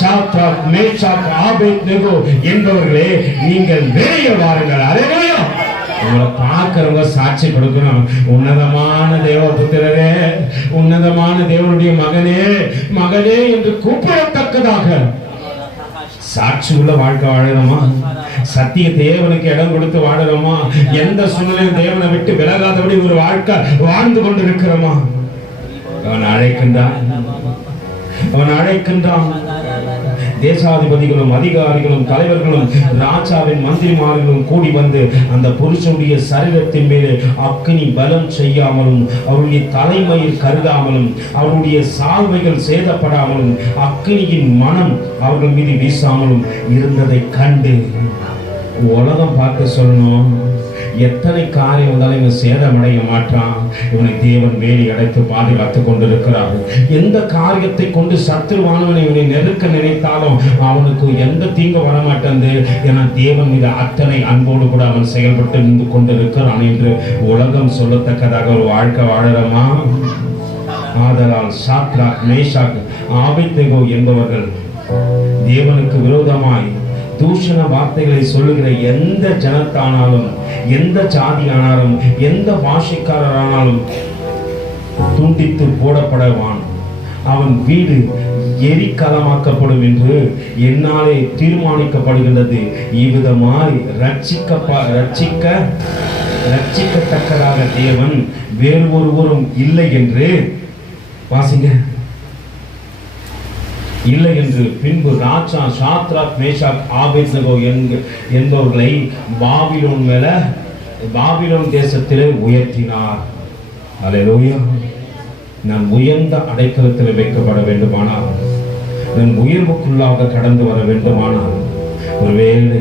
சாத்ராக், மேஷாக், ஆபேத்நேகோ என்பவர்களே, நீங்கள் வெளியே வாருங்கள். அல்லேலூயா. உங்களை பார்க்கிறவங்க சாட்சி கொடுக்கணும். உன்னதமான தேவபுத்திரரே, உன்னதமான தேவனுடைய மகனே, மகனே என்று கூப்பிடத்தக்கதாக சாட்சி உள்ள வாழ்க்கை வாழணுமா? சத்திய தேவனுக்கு இடம் கொடுத்து வாழணுமா? எந்த சூழ்நிலையும் தேவனை விட்டு விலகாதபடி ஒரு வாழ்க்கை வாழ்ந்து கொண்டிருக்கிறோமா? அவன் அழைக்கின்றான், அவன் அழைக்கின்றான். தேசாதிபதிகளும் அதிகாரிகளும் தலைவர்களும் ராஜாவின் மந்திரிமார்களும் கூடி வந்து அந்த புருஷனுடைய சரீரத்தின் மேலே அக்கினி பலம் செய்யாமலும் அவருடைய தலைமையில் கருதாமலும் அவருடைய சால்வைகள் சேதப்படாமலும் அக்கினியின் மனம் அவர்கள் மீது வீசாமலும் இருந்ததை கண்டு உலகம் பார்த்து சொல்லணும், எத்தனை காரியம் வந்தாலும் இவன் சேதமடைய மாட்டான், இவனை தேவன் வேலி அடைத்து பாதுகாத்துக் கொண்டிருக்கிறார். எந்த காரியத்தை கொண்டு சத்துருவானவனை இவனை நெருக்க நினைத்தாலும் அவனுக்கு எந்த தீங்கு வரமாட்டேன். ஏன்னா தேவன் மீது அத்தனை அன்போடு கூட அவன் செயல்பட்டு நின்று கொண்டிருக்கிறான் என்று உலகம் சொல்லத்தக்கதாக ஒரு வாழ்க்கை வாழறமா? ஆதலால் சாத்ராக், மேஷாக், ஆபேத்நேகோ என்பவர்கள் தேவனுக்கு விரோதமாய் தூஷண வார்த்தைகளை சொல்லுகிற எந்த ஜனத்தானாலும், எந்த ஜாதியானாலும், எந்த பாஷைக்காரரானாலும் துண்டித்து போடப்படுவான். அவன் வீடு எரிக்கலமாக்கப்படும் என்று என்னாலே தீர்மானிக்கப்படுகின்றது. இவ்விதமாய் ரட்சிக்கத்தக்கதாக தேவன் வேறு ஒருவரும் இல்லை என்று வாசிங்க, இல்லை என்று. பின்பு ராஜா சாத்ராக், மேஷாக், ஆபேத்நேகோ என்பவர்களை பாபிலோன் தேசத்திலே உயர்த்தினார். அல்லேலூயா. நான் உயர்ந்த அடைக்கலத்தில் வைக்கப்பட வேண்டுமானால், நான் உயர்வுக்குள்ளாக கடந்து வர வேண்டுமானால், ஒருவேளை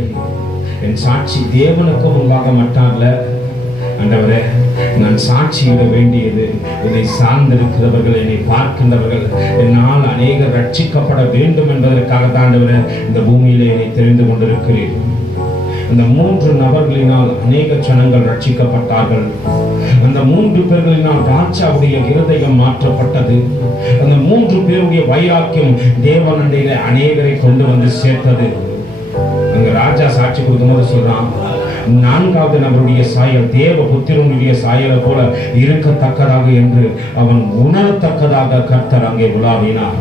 என் சாட்சி தேவனுக்கு முன்பாக மட்டான்ல ஆண்டவரே, நான் சாட்சியிட வேண்டியது இதை சார்ந்திருக்கிறவர்கள், என்னை பார்க்கின்றவர்கள், என்னால் அநேகர் ரட்சிக்கப்பட வேண்டும் என்பதற்காக ஆண்டவரே இந்த பூமியிலே என்னை தெரிந்து கொண்டிருக்கிறேன். அந்த 3 நபர்களினால் அநேக ஜனங்கள் ரட்சிக்கப்பட்டார்கள். அந்த 3 பேர்களினால் ராஜாவுடைய இருதயம் மாற்றப்பட்டது. அந்த 3 பேருடைய வைராக்கியம் தேவனண்டையிலே அநேகரை கொண்டு வந்து சேர்த்தது. அங்க ராஜா சாட்சி கொடுக்கும்போது சொல்றான், 4வது நபருடைய சாயல் தேவ புத்திரனுடைய சாயலை போல இருக்கத்தக்கதாக என்று அவன் உணரத்தக்கதாக கர்த்தர் அங்கே உலாவினார்.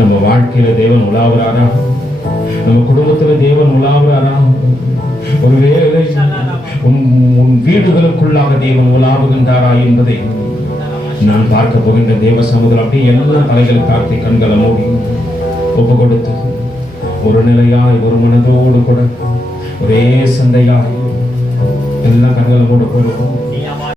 நம்ம வாழ்க்கையில தேவன் உலாவுறாரா? நம்ம குடும்பத்துல தேவன் உலாவுறாரா? ஒருவேளை உன் வீடுகளுக்குள்ளாக தேவன் உலாவுகின்றாரா என்பதை நான் பார்க்க போகின்ற தேவ சமுதிரம். அப்படியே எல்லா தலைகளை தாழ்த்தி கண்களை மூடி ஒப்பு கொடுத்து ஒரு நிலையாய் ஒரு மனதோடு கூட ஒரே சண்டையாய் எல்லாம் கண்களை மூட போடுவோம்.